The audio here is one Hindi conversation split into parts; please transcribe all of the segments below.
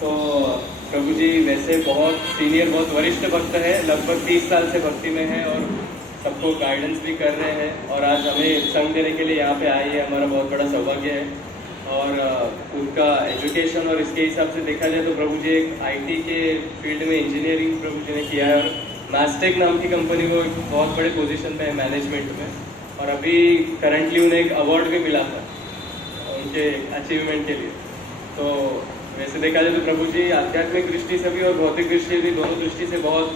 तो प्रभु जी वैसे बहुत सीनियर, बहुत वरिष्ठ भक्त है, लगभग 30 साल से भक्ति में है और सबको गाइडेंस भी कर रहे हैं। और आज हमें संग देने के लिए यहाँ पे आए हैं, हमारा बहुत बड़ा सौभाग्य है। और उनका एजुकेशन और इसके हिसाब से देखा जाए तो प्रभु जी एक आईटी के फील्ड में इंजीनियरिंग प्रभु जी ने किया है और मैस्टेक नाम की कंपनी को एक बहुत बड़े पोजीशन पे है मैनेजमेंट में। और अभी करंटली उन्हें एक अवार्ड भी मिला था उनके अचीवमेंट के लिए। तो वैसे देखा जाए तो प्रभु जी आध्यात्मिक दृष्टि से भी और भौतिक दृष्टि से भी, दोनों दृष्टि से बहुत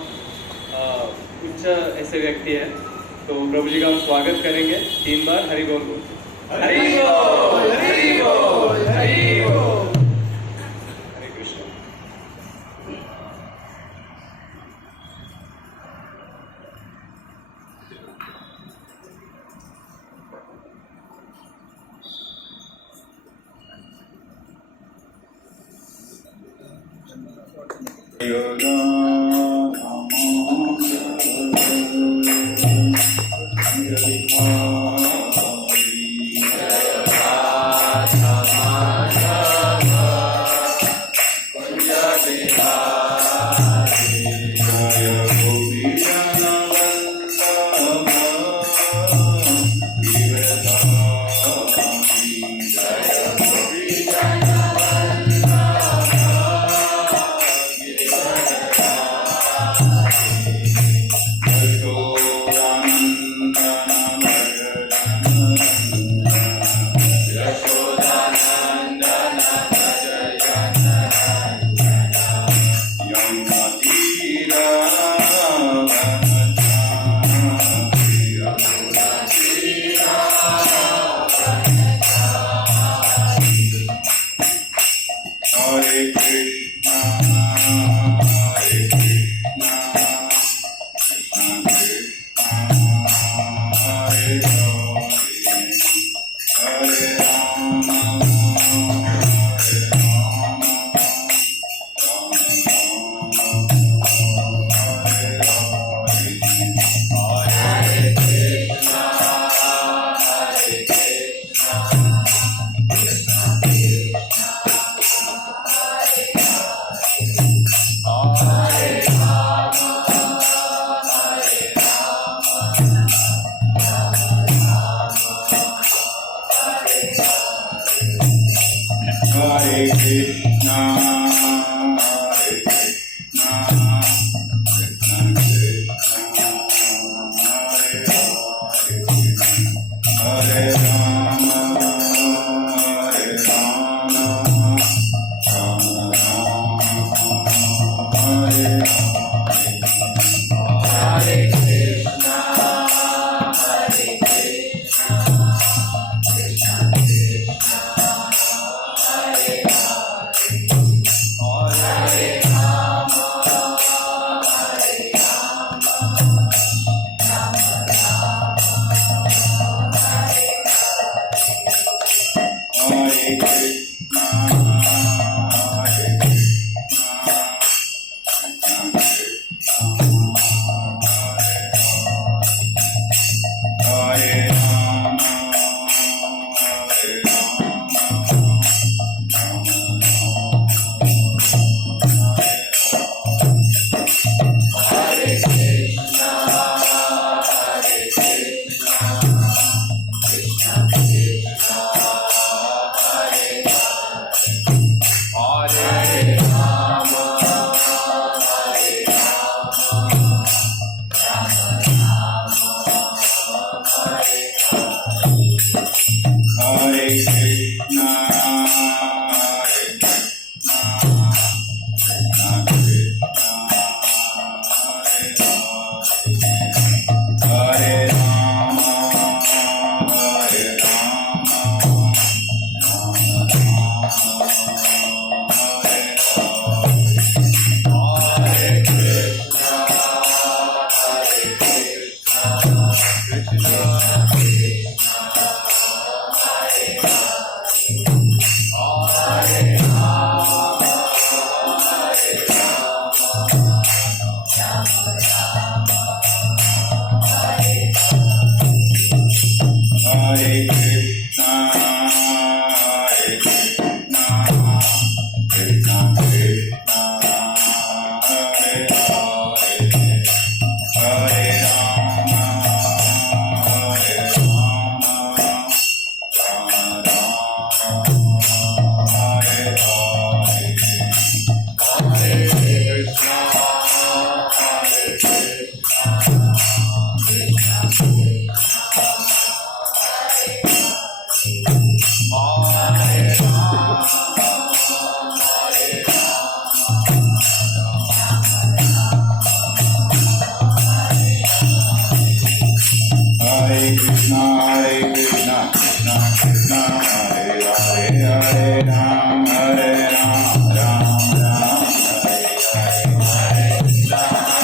उच्च ऐसे व्यक्ति है। तो प्रभु जी का हम स्वागत करेंगे 3 बार हरि बोल बोल। हरि बोल, हरि बोल, हरि बोल। हरे Krishna. Hare Krishna Krishna Krishna Hare Hare Hare Ram Ram Ram Hare Krishna Hare Krishna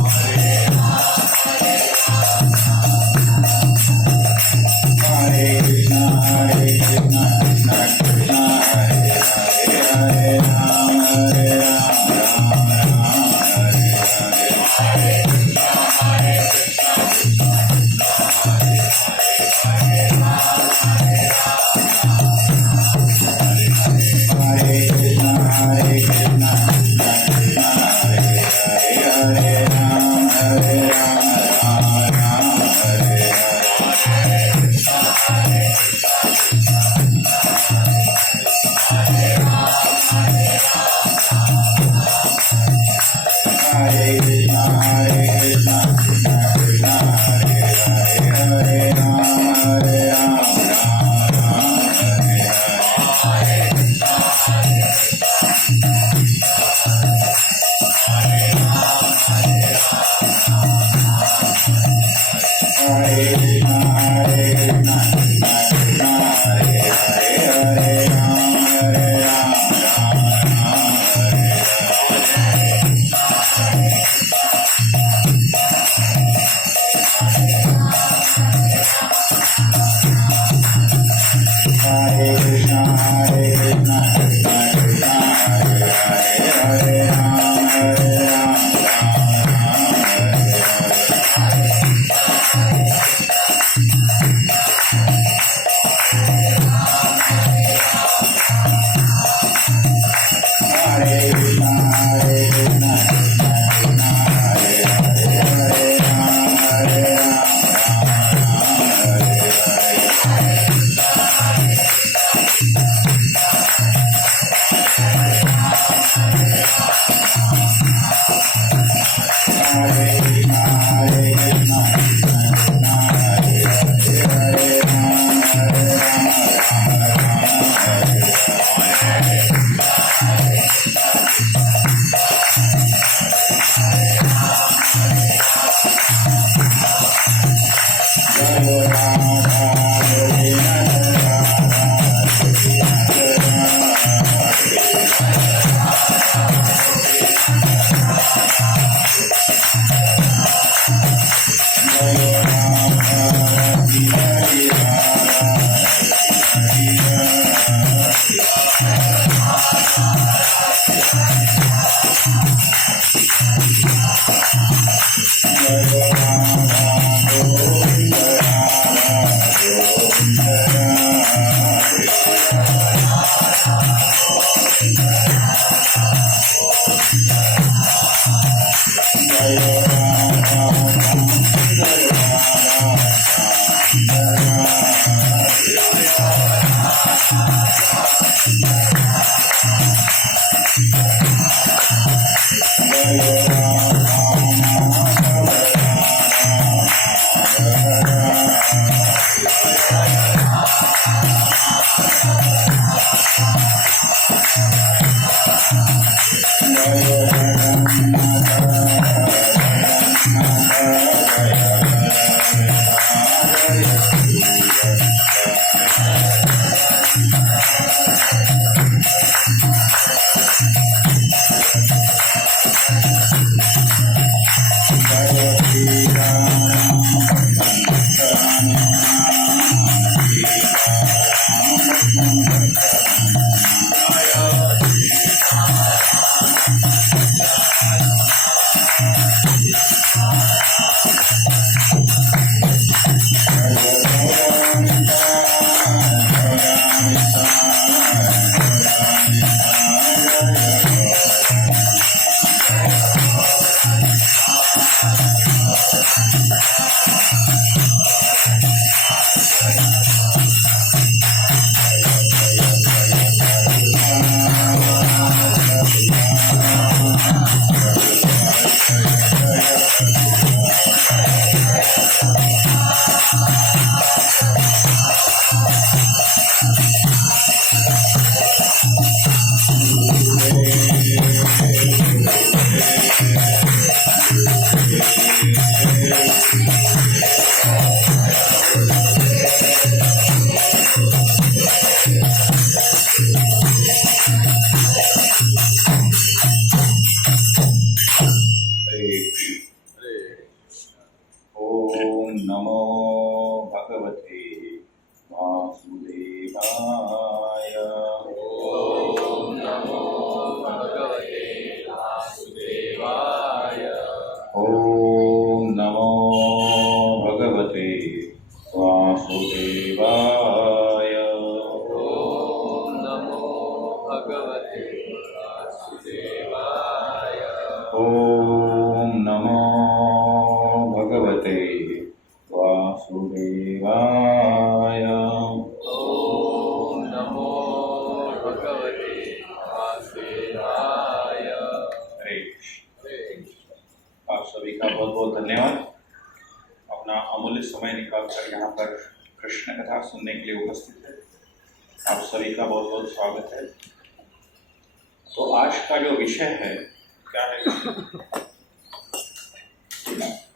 Krishna Krishna Hare Hare Hare भगवते वासुदेवाय। ओम नमो भगवते वासुदेवाय। ओम नमो भगवते वासुदेवाय। ओम नमो भगवते वासुदेवाय। ओम नमो भगवते वासुदेवाय। ओम नमो भगवते वासुदेवाय। हरे कृष्ण। आप सभी का बहुत बहुत धन्यवाद अपना अमूल्य समय निकालकर यहाँ पर कृष्ण कथा सुनने के लिए उपस्थित है। आप सभी का बहुत बहुत स्वागत है। तो आज का जो विषय है क्या है?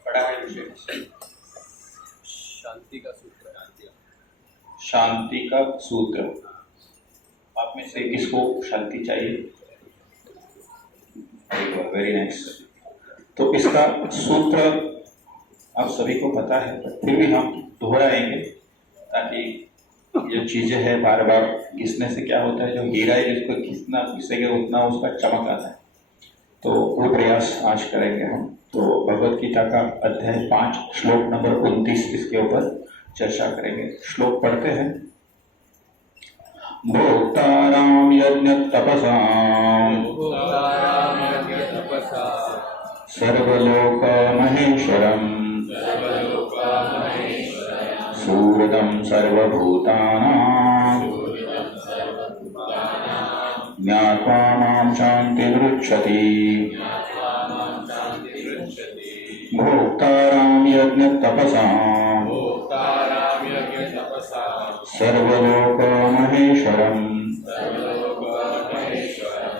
बड़ा है विषय शांति का सूत्र। शांति का सूत्र। आप में से किसको शांति चाहिए? Very nice. तो इसका सूत्र आप सभी को पता है, फिर भी हम दोहराएंगे ताकि जो चीजें हैं बार बार घिसने से क्या होता है, जो हीरा है जिसको घिसना घिसेंगे उतना उसका चमक आता है। तो वो प्रयास आज करेंगे हम। तो भगवद गीता का अध्याय 5 श्लोक नंबर 29 इसके ऊपर चर्चा करेंगे। श्लोक पढ़ते हैं। भोक्ताराम यज्ञ तपसाम सर्वलोक महेश्वरम सूरदं सर्वभूतानां ज्ञात्वा मां शान्तिमृच्छति। भोक्तारां यज्ञ तपसां सर्वलोक महेश्वरं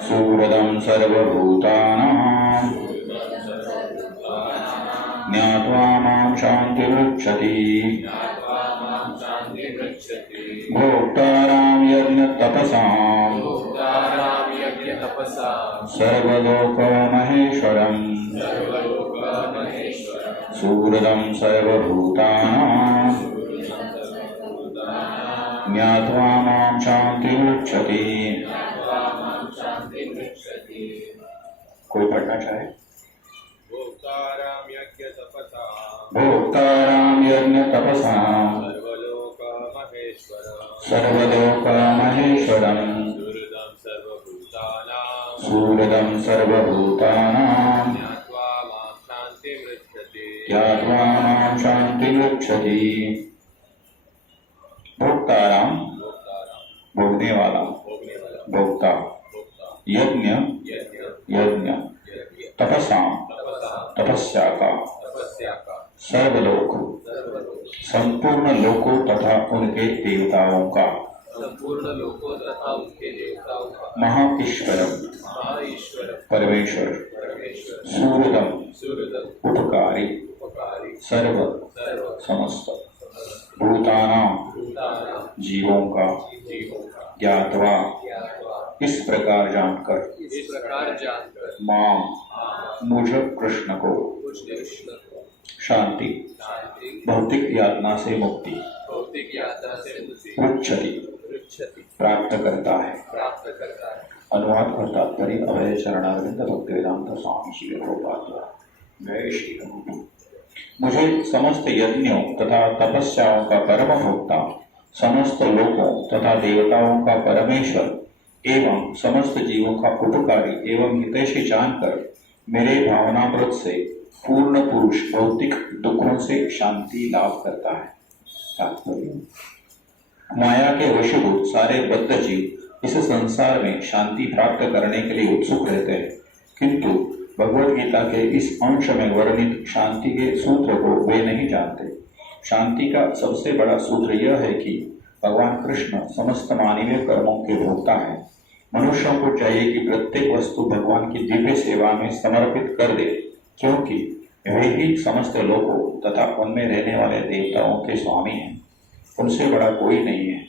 सूरदं सर्वभूतानां ज्ञात्वा मां शान्तिमृच्छति। भोक्तारां यज्ञ तपसां सर्वलोक महेश्वरं सूरदं सर्वभूतानां ज्ञात्वा मां शान्तिमृच्छति। कोई पढ़ना चाहे? भोक्तारां यज्ञ तपसां सर्वलोक महेश्वरं सूरदं सर्वभूतानां ज्ञात्वा मां शान्तिमृच्छति। भोक्तारां भोगने वाला, भोक्ता, यज्ञ यज्ञ, तपसां तपस्या का, सर्वलोक संपूर्ण लोकों तथा उनके देवताओं का, महाईश्वरम परमेश्वर, सूरदम उपकारी, सर्व समस्त, भूतानां जीवों का, ज्ञात्वा इस प्रकार जानकर, मां मुझ कृष्ण को शांति भौतिक यातना से मुक्ति पृच्छति प्राप्त करता है। अनुवाद और तात्पर्य अभय चरणारविंद भक्तिवेदांत स्वामी श्री प्रभुपाद द्वारा। जय श्री राम। मुझे समस्त यज्ञों तथा तपस्याओं का परम भोक्ता, समस्त लोकों तथा देवताओं का परमेश्वर एवं समस्त जीवों का उपकारी एवं हितैषी जानकर मेरे भावनामृत से पूर्ण पुरुष भौतिक दुखों से शांति लाभ करता है। तात्पर्य, माया के वशीभूत सारे बद्ध जीव इस संसार में शांति प्राप्त करने के लिए उत्सुक रहते हैं, किंतु भगवद गीता के इस अंश में वर्णित शांति के सूत्र को वे नहीं जानते। शांति का सबसे बड़ा सूत्र यह है कि भगवान कृष्ण समस्त मानवीय कर्मों के भोक्ता है। मनुष्यों को चाहिए कि प्रत्येक वस्तु भगवान की दिव्य सेवा में समर्पित कर दे, क्योंकि वे ही समस्त लोकों तथा उनमें रहने वाले देवताओं के स्वामी हैं। उनसे बड़ा कोई नहीं है।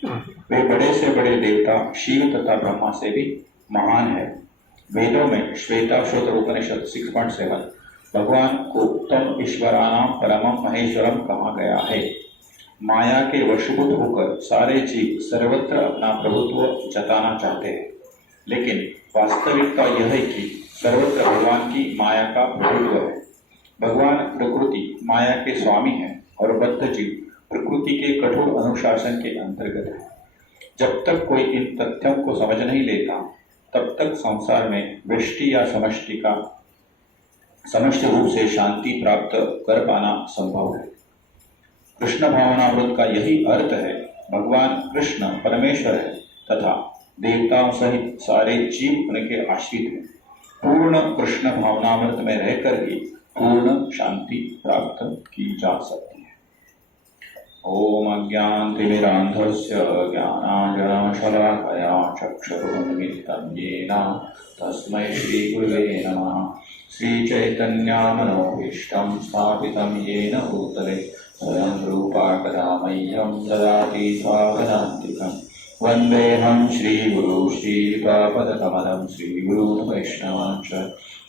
वे बड़े से बड़े देवता शिव तथा ब्रह्मा से भी महान है। वेदों में श्वेताश्वतर उपनिषद 6.7 भगवान को उत्तम ईश्वराणाम परमम महेश्वरम कहा गया है। माया के वशीभूत होकर सारे जीव सर्वत्र अपना प्रभुत्व जताना चाहते हैं, लेकिन वास्तविकता यह है कि सर्वत्र भगवान की माया का प्रभुत्व है। भगवान प्रकृति माया के स्वामी हैं और बद्ध जीव प्रकृति के कठोर अनुशासन के अंतर्गत है। जब तक कोई इन तथ्यों को समझ नहीं लेता, तब तक संसार में व्यष्टि या समष्टि रूप से शांति प्राप्त कर पाना संभव है। कृष्ण भावनामृत का यही अर्थ है। भगवान कृष्ण परमेश्वर है तथा देवताओं सहित सारे जीव उनके आश्रित हैं। पूर्ण कृष्ण भावनामृत में रहकर ही पूर्ण शांति प्राप्त की जा सकती है। ओम अज्ञानतिमिरान्धस्य ज्ञानाञ्जनशलाकया चक्षुरुन्मिलितं येन तस्मै श्रीगुरुवे नमः। श्रीचैतन्यमनोभीष्टं स्थापितं येन भूतले स्वयं रूपा कदा मह्यं ददाति स्वापदान्तिकम्। वन्देऽहं श्रीगुरु श्रीयुतापदकमलं श्रीगुरून् वैष्णवांश्च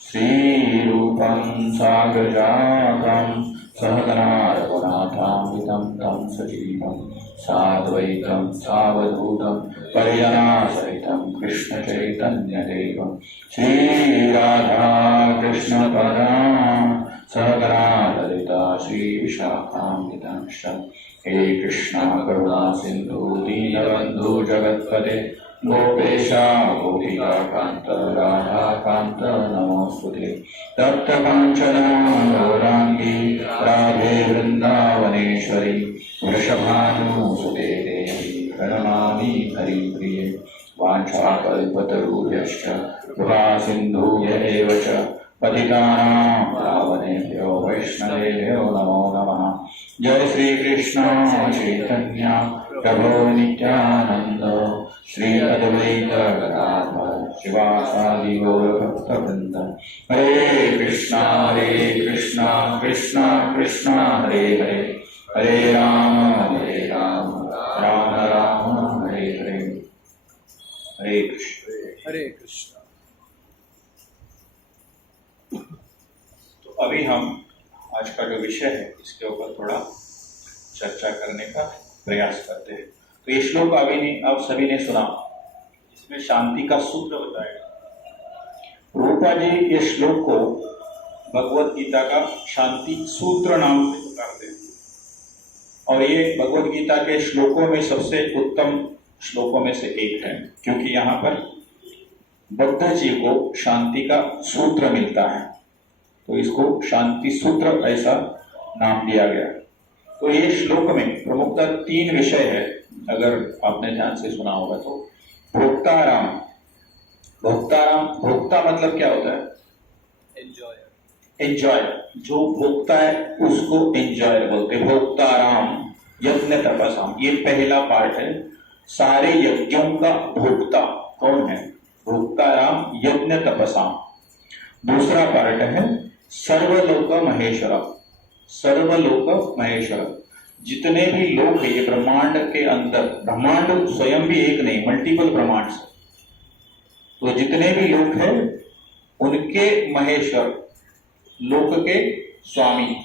श्रीरूपं साग्रजातं सहगना रघुनाथान्वितं तं सजीवं साद्वैतं सावधूतं परिजनासहितं कृष्णचैतन्यदेवं श्रीराधा कृष्णपदां सहगना ललिता श्रीविशाखान्वितांश्च। हे कृष्णा करुणा सिन्धु दीनबन्धु जगत्पते गोपेशा गोपिका कान्त राधा कान्त नमोऽस्तुते। तप्त काञ्चना गौराङ्गी राधे वृन्दावनेश्वरी वृषभानुसुते देवी प्रणमामि हरिप्रिये। वाञ्छाकल्पतरुभ्यश्च कृपा सिन्धुभ्य च पतितानां पावनेभ्यो वैष्णवेभ्यो नमो नमः। जय श्री कृष्ण चैतन्य प्रभो नित्यानंद श्री अद्वैत गदाधर शिवासादि गौर भक्तवृंद। हरे कृष्णा कृष्णा कृष्णा हरे हरे, हरे राम राम राम हरे हरे। हरे कृष्ण हरे कृष्ण। तो अभी हम आज का जो विषय है इसके ऊपर थोड़ा चर्चा करने का प्रयास करते हैं। तो ये श्लोक अब सभी ने सुना, इसमें शांति का सूत्र बताएगा। रूपा जी ये श्लोक को भगवत गीता का शांति सूत्र नाम से पुकारते हैं और ये भगवत गीता के श्लोकों में सबसे उत्तम श्लोकों में से एक है, क्योंकि यहाँ पर बद्ध जीव को शांति का सूत्र मिलता है, तो इसको शांति सूत्र ऐसा नाम दिया गया। तो ये श्लोक में प्रमुखतः 3 विषय है, अगर आपने ध्यान से सुना होगा तो। भोक्ताराम, भोक्ता मतलब क्या होता है? एंजॉय, जो भोक्ता है उसको एंजॉय बोलते हैं। भोक्ताराम यज्ञ तपसाम, ये पहला पार्ट है। सारे यज्ञों का भोक्ता कौन है? भोक्ताराम यज्ञ तपसाम। दूसरा पार्ट है सर्वलोक महेश्वर, सर्वलोक महेश्वर। जितने भी लोक है ये ब्रह्मांड के अंदर, ब्रह्मांड स्वयं भी एक नहीं, मल्टीपल ब्रह्मांड से, तो जितने भी लोक है उनके महेश्वर, लोक के स्वामी,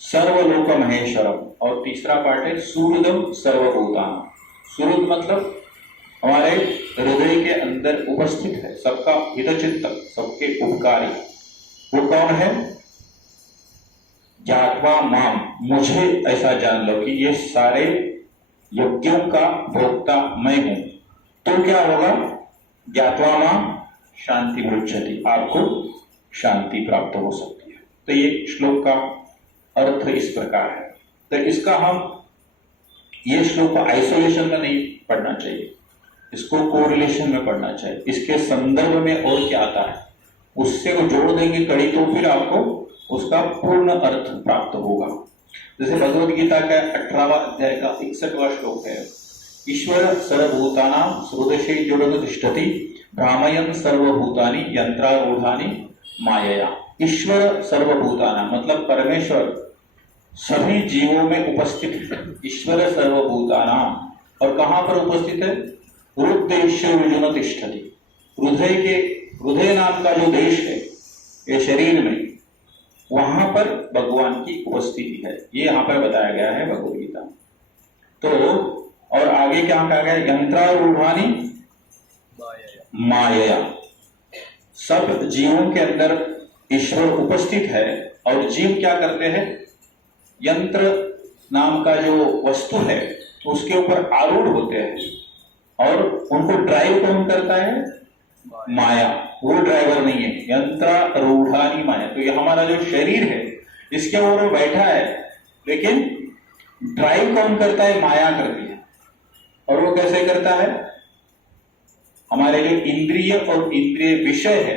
सर्वलोक महेश्वरम। और तीसरा पार्ट है सुहृदम सर्वभूतान। सुहृद मतलब हमारे हृदय के अंदर उपस्थित है, सबका हितचिंतक, सबके उपकारी। वो कौन है? ज्ञात्वा माम, मुझे ऐसा जान लो कि ये सारे यज्ञों का भोक्ता मैं हूं, तो क्या होगा? ज्ञात्वा माम शांति मुच्यति, आपको शांति प्राप्त हो सकती है। तो ये श्लोक का अर्थ इस प्रकार है। तो इसका ये श्लोक आइसोलेशन में नहीं पढ़ना चाहिए, इसको कोरिलेशन में पढ़ना चाहिए। इसके संदर्भ में और क्या आता है उससे वो जोड़ देंगे कड़ी, तो फिर आपको उसका पूर्ण अर्थ प्राप्त होगा। जैसे भगवद गीता का 18वां अध्याय का 61वां श्लोक है, ईश्वर सर्वभूतानां हृदय जुड़न तिष्ठति भ्रामयन् सर्वभूतानि यंत्रारूढ़ानि मायया। ईश्वर सर्वभूतानां मतलब परमेश्वर सभी जीवों में उपस्थित है। ईश्वर सर्वभूतानां, और कहां पर उपस्थित है? हृदय विजुन तिष्ठति, हृदय नाम का जो देश है ये शरीर में, वहां पर भगवान की उपस्थिति है, ये यहाँ पर बताया गया है भगवद गीता। तो और आगे क्या कहा गया, यंत्रारूढ़ानी मायया, सब जीवों के अंदर ईश्वर उपस्थित है और जीव क्या करते हैं, यंत्र नाम का जो वस्तु है उसके ऊपर आरूढ़ होते हैं और उनको ड्राइव कौन करता है, माया, वो ड्राइवर नहीं है। यंत्रारूढ़ानी माया, तो ये हमारा जो शरीर है इसके ऊपर बैठा है, लेकिन ड्राइव कौन करता है, माया करती है। और वो कैसे करता है, हमारे जो इंद्रिय और इंद्रिय विषय है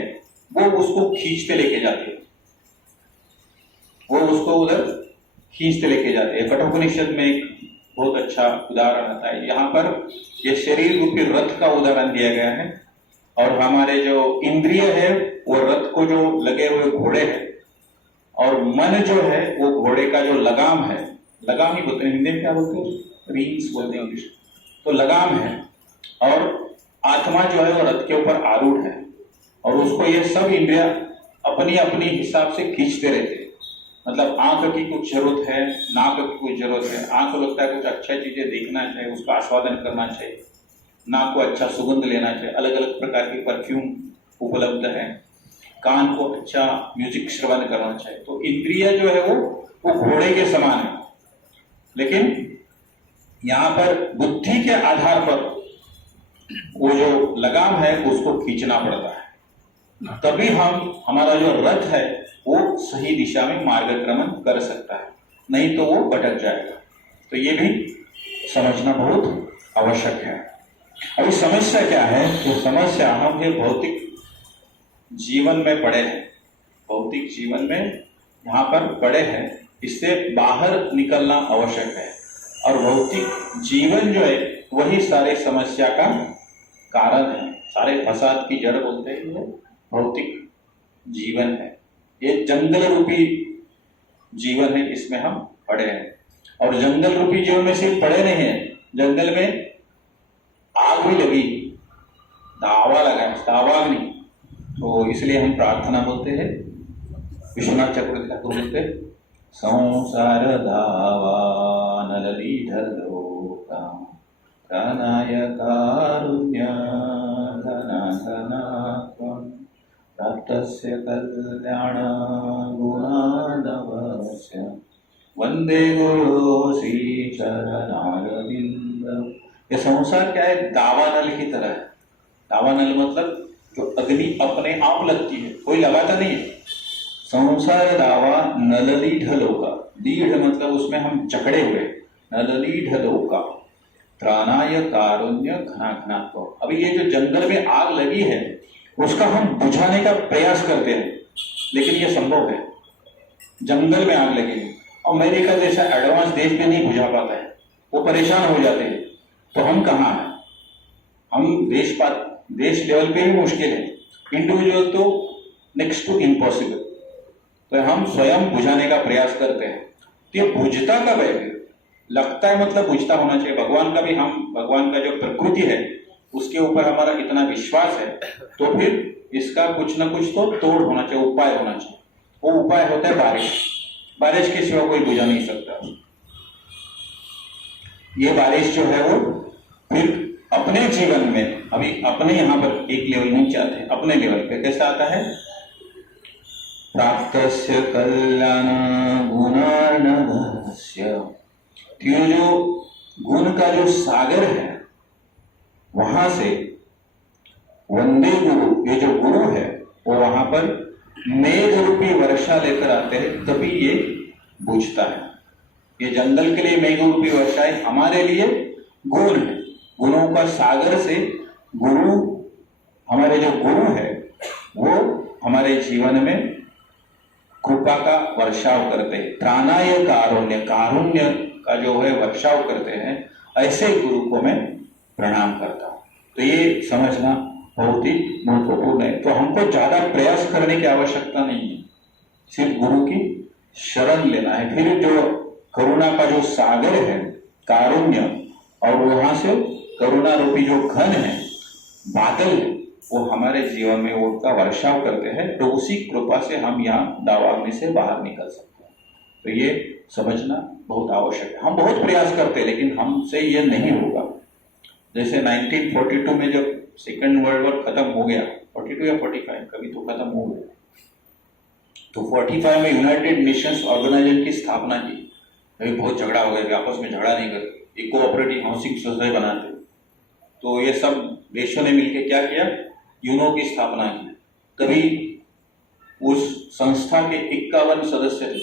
वो उसको खींचते लेके जाते हैं, वो उसको उधर खींचते लेके जाते हैं। कठोपनिषद में एक बहुत अच्छा उदाहरण आता है, यहाँ पर ये शरीर रूपी रथ का उदाहरण दिया गया है और हमारे जो इंद्रिय है वो रथ को जो लगे हुए घोड़े हैं और मन जो है वो घोड़े का जो लगाम है, लगाम ही बोलते हैं हिंदी में, क्या बोलते हैं, रीन्स बोलते हैं इंग्लिश, तो लगाम है। और आत्मा जो है वो रथ के ऊपर आरूढ़ है और उसको ये सब इंद्रिया अपनी अपनी हिसाब से खींचते रहते हैं। मतलब आंख की कुछ जरूरत है, नाक की कुछ जरूरत है, आंख को लगता है कुछ अच्छा चीजें देखना चाहिए, उसका आस्वादन करना चाहिए, नाक को अच्छा सुगंध लेना चाहिए, अलग अलग प्रकार की परफ्यूम उपलब्ध है, कान को अच्छा म्यूजिक श्रवण करना चाहिए। तो इंद्रिय जो है वो घोड़े के समान है, लेकिन यहाँ पर बुद्धि के आधार पर वो जो लगाम है उसको खींचना पड़ता है, तभी हमारा जो रथ है वो सही दिशा में मार्गक्रमण कर सकता है, नहीं तो वो भटक जाएगा। तो ये भी समझना बहुत आवश्यक है। अभी समस्या क्या है, तो समस्या हम ये भौतिक जीवन में पड़े हैं, भौतिक जीवन में यहाँ पर पड़े हैं, इससे बाहर निकलना आवश्यक है। और भौतिक जीवन जो है वही सारे समस्या का कारण है, सारे फसाद की जड़ बोलते हैं वो भौतिक जीवन है। ये जंगल रूपी जीवन है, इसमें हम पड़े हैं। और जंगल रूपी जीवन में सिर्फ पड़े नहीं है, जंगल में आग भी लगी, दावा लगा, दावाग्नि। तो इसलिए हम प्रार्थना बोलते हैं, विश्वनाथ चक्रवर्ती ठाकुर बोलते हैं, संसार दावा नललीढलोका प्राणाय कारुण्य घनाघनात्वं प्राप्तस्य कल्याण गुणानवस्य वंदे गुरु श्री चरणारविंद। ये संसार क्या है, दावानल की तरह है। दावानल मतलब जो अग्नि अपने आप लगती है, कोई लगाता नहीं है। संसार दावा नललीढलोका, लीढ़ मतलब उसमें हम जकड़े हुए, नललीढलोका त्राणाय कारुण्य घनाघनात्व। अभी ये जो जंगल में आग लगी है उसका हम बुझाने का प्रयास करते हैं, लेकिन ये संभव है, जंगल में आग लगी है। अमेरिका जैसा एडवांस देश में नहीं बुझा पाता है, वो परेशान हो जाते हैं। तो हम कहाँ हैं, हम देश लेवल पे ही मुश्किल है, इंडिविजुअल तो नेक्स्ट टू इम्पॉसिबल। तो हम स्वयं बुझाने का प्रयास करते हैं। तो ये बुझता कब है, लगता है मतलब बुझता होना चाहिए। भगवान का भी, हम भगवान का जो प्रकृति है उसके ऊपर हमारा इतना विश्वास है, तो फिर इसका कुछ ना कुछ तो तोड़ होना चाहिए, उपाय होना चाहिए। वो उपाय होता है बारिश, बारिश के सिवा कोई बुझा नहीं सकता। ये बारिश जो है वो फिर अपने जीवन में, अभी अपने यहाँ पर एक लेवल नीचे आते हैं, अपने लेवल पे कैसा आता है, प्राप्तस्य कल्याण गुणार्णवस्य। ये जो गुण का जो सागर है वहां से वंदे गुरु, ये जो गुरु है वो वहां पर मेघ रूपी वर्षा लेकर आते हैं, तभी ये बुझता है। ये जंगल के लिए मेघ रूपी वर्षा है, हमारे लिए गुण है, गुणों का सागर से गुरु, हमारे जो गुरु है वो हमारे जीवन में कृपा का वर्षाव करते हैं। त्राणाय कारुण्य, कारुण्य का जो है वर्षाव करते हैं, ऐसे गुरु को मैं प्रणाम करता हूं। तो ये समझना बहुत ही महत्वपूर्ण है। तो हमको ज्यादा प्रयास करने की आवश्यकता नहीं है, सिर्फ गुरु की शरण लेना है। फिर जो करुणा का जो सागर है कारुण्य, और वहां से करुणा रूपी जो घन है, बादल है, वो हमारे जीवन में उनका वर्षाव करते हैं, तो उसी कृपा से हम यहाँ दावाग्नि से बाहर निकल सकते हैं। तो ये समझना बहुत आवश्यक है। हम बहुत प्रयास करते हैं लेकिन हमसे ये नहीं होगा। जैसे 1942 में जब सेकेंड वर्ल्ड वॉर खत्म हो गया, 42 या 45 कभी तो खत्म हो गया, तो 45 में यूनाइटेड नेशंस ऑर्गेनाइजेशन की स्थापना की। अभी बहुत झगड़ा हो गया, आपस में झगड़ा नहीं करते, एक कोऑपरेटिव हाउसिंग सोसाइटी बनाते। तो ये सब देशों ने मिलकर क्या किया, यूनो की स्थापना की। तभी उस संस्था के 51 सदस्य थे।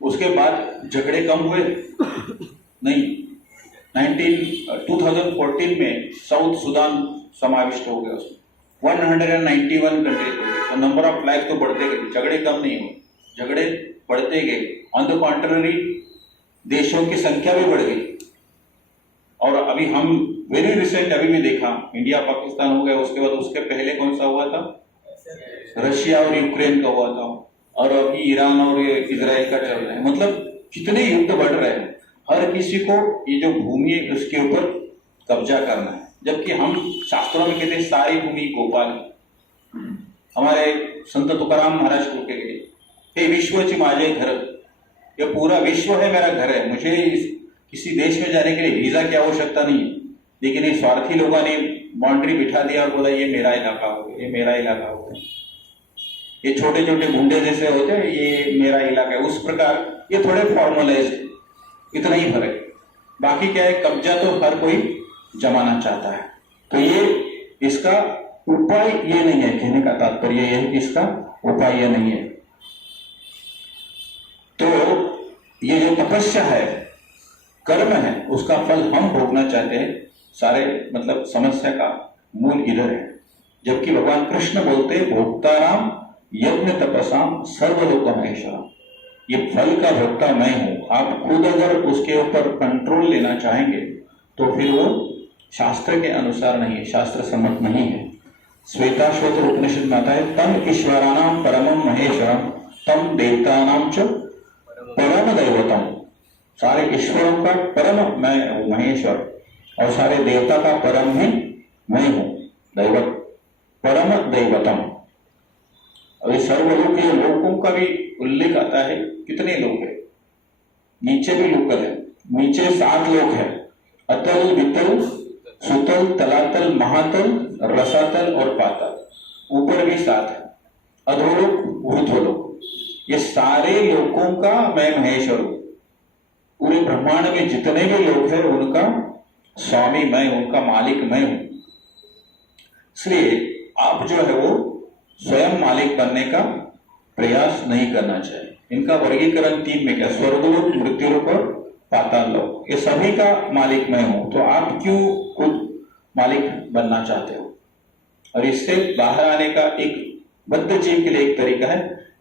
उसके बाद झगड़े कम हुए नहीं। 2014 में साउथ सुदान समाविष्ट हो गया, उसमें 191 कंट्रीज हो गए। तो नंबर ऑफ लाइफ तो बढ़ते गए, झगड़े कम नहीं हुए, झगड़े बढ़ते गए। ऑन द कॉन्ट्ररी देशों की संख्या भी बढ़ गई। और अभी हम वेरी रिसेंट अभी भी देखा, इंडिया पाकिस्तान हो गया, उसके बाद उसके पहले कौन सा हुआ था, रशिया और यूक्रेन का हुआ था, और अभी ईरान और इजराइल का चल रहा है। मतलब कितने युद्ध बढ़ रहे हैं। हर किसी को ये जो भूमि है उसके ऊपर कब्जा करना है, जबकि हम शास्त्रों में कहते हैं सारी भूमि गोपाल है। हमारे संत तुकाराम महाराज को कह गए, हे विश्वची माझे घर, ये पूरा विश्व है मेरा घर है, मुझे किसी देश में जाने के लिए वीजा की आवश्यकता नहीं है। लेकिन ये स्वार्थी लोगों ने बाउंड्री बिठा दिया और बोला ये मेरा इलाका हो गया, ये मेरा इलाका हो गया। ये छोटे छोटे गुंडे जैसे होते हैं, ये मेरा इलाका है, उस प्रकार ये थोड़े फॉर्मलाइज, इतना ही फर्क है। बाकी क्या है, कब्जा तो हर कोई जमाना चाहता है। तो ये इसका उपाय ये नहीं है, कहने का तात्पर्य ये है कि इसका उपाय ये नहीं है। तो ये जो तपस्या है, कर्म है, उसका फल हम भोगना चाहते हैं। सारे मतलब समस्या का मूल इधर है। जबकि भगवान कृष्ण बोलते भोक्ताराम यज्ञ तपसाम सर्वलोक महेश्वरम, ये फल का भोक्ता मैं हूं। आप खुद अगर उसके ऊपर कंट्रोल लेना चाहेंगे तो फिर वो शास्त्र के अनुसार नहीं है, शास्त्र सम्मत नहीं है। श्वेताश्वतर उपनिषद में आता है, तम ईश्वराणाम परमम महेश्वरम तम देवतानाम च परम दैवतम। सारे ईश्वरों का परम मैं हूं महेश्वर, और सारे देवता का परम भी मैं हूं दैवत, परम दैवतम। अभी सर्वलोकीय लोकों का भी उल्लेख आता है। कितने लोग हैं, नीचे भी लोकल है, नीचे 7 लोग हैं, अतल वितल सुतल तलातल महातल रसातल और पातल। ऊपर भी 7 है, अधोलोक ऊर्ध्वलोक। ये सारे लोकों का मैं महेश्वर हूं। पूरे ब्रह्मांड में जितने भी लोग हैं उनका स्वामी मैं, उनका मालिक मैं हूं। इसलिए आप जो है वो स्वयं मालिक बनने का प्रयास नहीं करना चाहिए। इनका वर्गीकरण 3 में क्या, स्वर्गलोक, मृत्युलोक और पाताल लोक, ये सभी का मालिक मैं हूं। तो आप क्यों खुद मालिक बनना चाहते हो? और इससे बाहर आने का एक बद्ध जीव के लिए एक तरीका है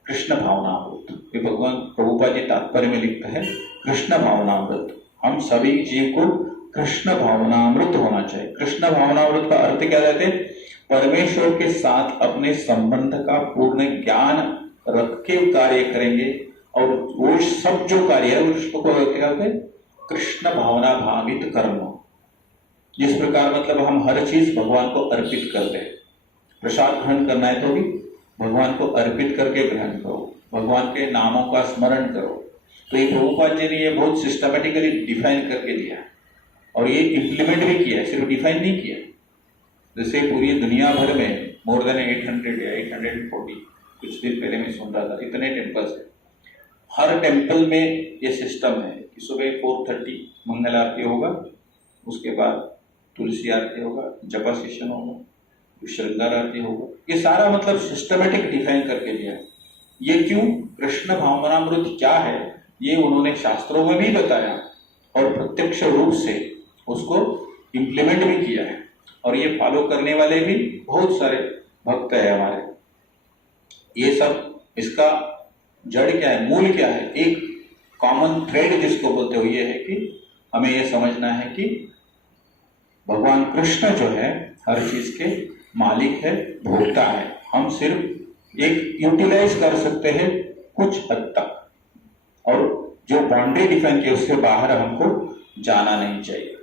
कृष्ण भावनामृत। ये भगवान प्रभुपाद जी तात्पर्य में लिखते हैं कृष्ण भावनामृत। हम सभी जीव को कृष्ण भावनामृत होना चाहिए। कृष्ण भावनामृत का अर्थ क्या रहते हैं, परमेश्वर के साथ अपने संबंध का पूर्ण ज्ञान रख के कार्य करेंगे, और वो सब जो कार्य है उसको क्या कहते हैं, कृष्ण भावना भावित कर्म। जिस प्रकार मतलब हम हर चीज भगवान को अर्पित करते हैं। प्रसाद ग्रहण करना है तो भी भगवान को अर्पित करके ग्रहण करो, भगवान के नामों का स्मरण करो। तो ये प्रभुपाद जी ने ये बहुत सिस्टमेटिकली डिफाइन करके दिया, और ये इम्प्लीमेंट भी किया, सिर्फ डिफाइन नहीं किया। जैसे पूरी दुनिया भर में मोर देन 800 या 840, कुछ दिन पहले मैं सुन रहा था, इतने टेम्पल्स है। हर टेम्पल में ये सिस्टम है कि सुबह 4:30 मंगल आरती होगा, उसके बाद तुलसी आरती होगा, जपा सेशन होगा, श्रृंगार आरती होगा। ये सारा मतलब सिस्टमेटिक डिफाइन करके दिया है। ये क्यों, कृष्ण भावनामृत क्या है ये उन्होंने शास्त्रों में भी बताया, और प्रत्यक्ष रूप से उसको इम्प्लीमेंट भी किया है। और ये फॉलो करने वाले भी बहुत सारे भक्त है हमारे। ये सब इसका जड़ क्या है, मूल क्या है, एक कॉमन थ्रेड जिसको बोलते हो ये है कि हमें ये समझना है कि भगवान कृष्ण जो है हर चीज के मालिक है, भोक्ता है। हम सिर्फ एक यूटिलाइज कर सकते हैं कुछ हद तक, और जो बाउंड्री डिफाइन की उससे बाहर हमको जाना नहीं चाहिए।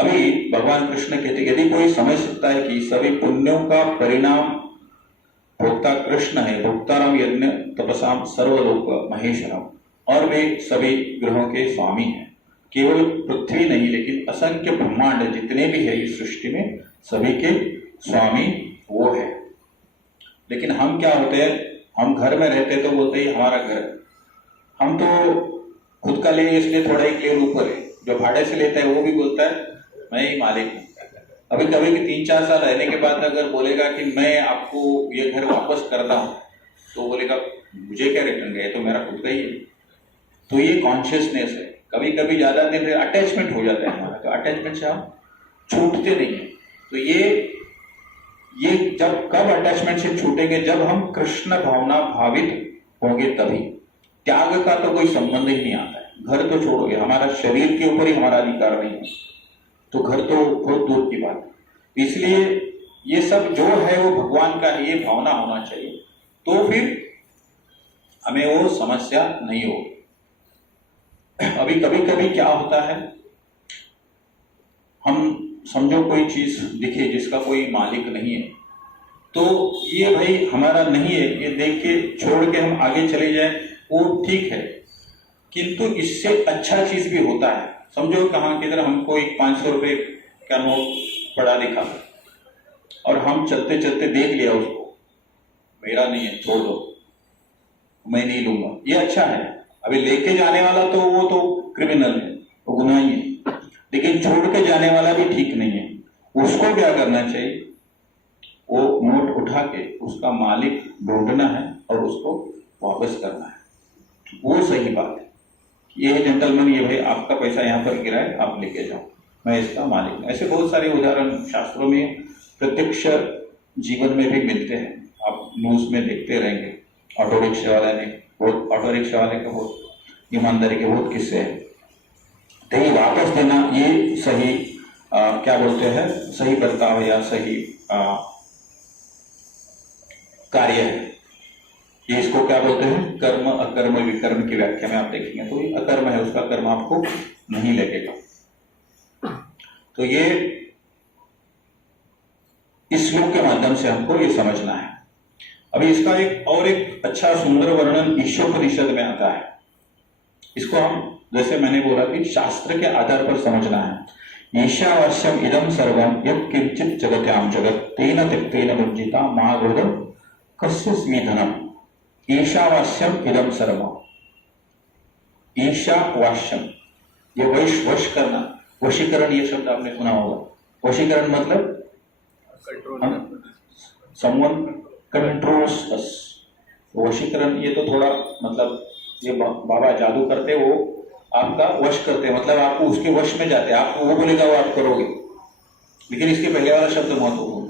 अभी भगवान कृष्ण कहते यदि कोई समझ सकता है कि सभी पुण्यों का परिणाम भोक्ता कृष्ण है, भोक्ताराम यज्ञ तपसाम सर्वलोक महेश्वरम, और वे सभी ग्रहों के स्वामी हैं, केवल पृथ्वी नहीं लेकिन असंख्य ब्रह्मांड जितने भी है इस सृष्टि में सभी के स्वामी वो है। लेकिन हम क्या होते हैं, हम घर में रहते तो बोलते ही हमारा घर, हम तो खुद का लिए इसलिए थोड़ा एक लेवल ऊपर है, जो भाड़े से लेता है वो भी बोलता है मैं ही मालिक हूँ। अभी कभी कि 3-4 साल रहने के बाद अगर बोलेगा कि मैं आपको ये घर वापस करता हूँ तो बोलेगा मुझे क्या रिटर्न गया, तो मेरा खुद का ही है। तो ये कॉन्शियसनेस है। कभी कभी ज्यादा दिन फिर अटैचमेंट हो जाता है हमारा, तो अटैचमेंट से हम छूटते नहीं है। तो ये जब कब अटैचमेंट से छूटेंगे, जब हम कृष्ण भावना भावित होंगे तभी। त्याग का तो कोई संबंध ही नहीं आता है। घर तो छोड़ोगे, हमारा शरीर के ऊपर ही हमारा अधिकार नहीं है, तो घर तो बहुत दूर की बात है। इसलिए ये सब जो है वो भगवान का है, ये भावना होना चाहिए, तो फिर हमें वो समस्या नहीं होगी। अभी कभी कभी क्या होता है, हम समझो कोई चीज दिखे जिसका कोई मालिक नहीं है, तो ये भाई हमारा नहीं है, ये देख के छोड़ के हम आगे चले जाए वो ठीक है, किंतु इससे अच्छा चीज भी होता है। समझो कहाँ किधर हमको एक 500 रुपए का नोट पड़ा दिखा और हम चलते चलते देख लिया उसको, मेरा नहीं है छोड़ दो, मैं नहीं लूंगा, ये अच्छा है। अभी लेके जाने वाला तो वो तो क्रिमिनल है, वो गुनाही है, लेकिन छोड़ के जाने वाला भी ठीक नहीं है। उसको क्या करना चाहिए, वो नोट उठा के उसका मालिक ढूंढना है और उसको वापस करना है, वो सही बात है। ये जेंटलमैन, ये भाई आपका पैसा यहाँ पर गिरा है, आप लेके जाओ, मैं इसका मालिक हूं। ऐसे बहुत सारे उदाहरण शास्त्रों में, प्रत्यक्ष जीवन में भी मिलते हैं, आप न्यूज में देखते रहेंगे। ऑटो रिक्शा वाले का बहुत ईमानदारी के बहुत किस्से हैं। तो ये वापस देना ये सही क्या बोलते हैं, सही बर्ताव या सही कार्य है। ये इसको क्या बोलते हैं, कर्म अकर्म विकर्म की व्याख्या में आप देखेंगे तो ये अकर्म है, उसका कर्म आपको नहीं लगेगा। तो ये इस श्लोक के माध्यम से हमको ये समझना है। अभी इसका एक अच्छा सुंदर वर्णन ईशोपनिषद में आता है। इसको हम, जैसे मैंने बोला कि शास्त्र के आधार पर समझना है। ईशावास्यम इदम सर्वम यत् किंचित जगत्याम जगत तेन त्यक्तेन वंजिता महागृहम कस्यस्मि धनम। ईशावास्यम इदम सर्वम, ईशावास्यम ये वश करना, वशीकरण, ये शब्द आपने सुना होगा। वशीकरण मतलब समवन कंट्रोल्स अस। वशीकरण ये तो थोड़ा मतलब ये बाबा जादू करते, वो आपका वश करते, मतलब आपको उसके वश में जाते, आपको वो बोलेगा वो आप करोगे। लेकिन इसके पहले वाला शब्द महत्वपूर्ण,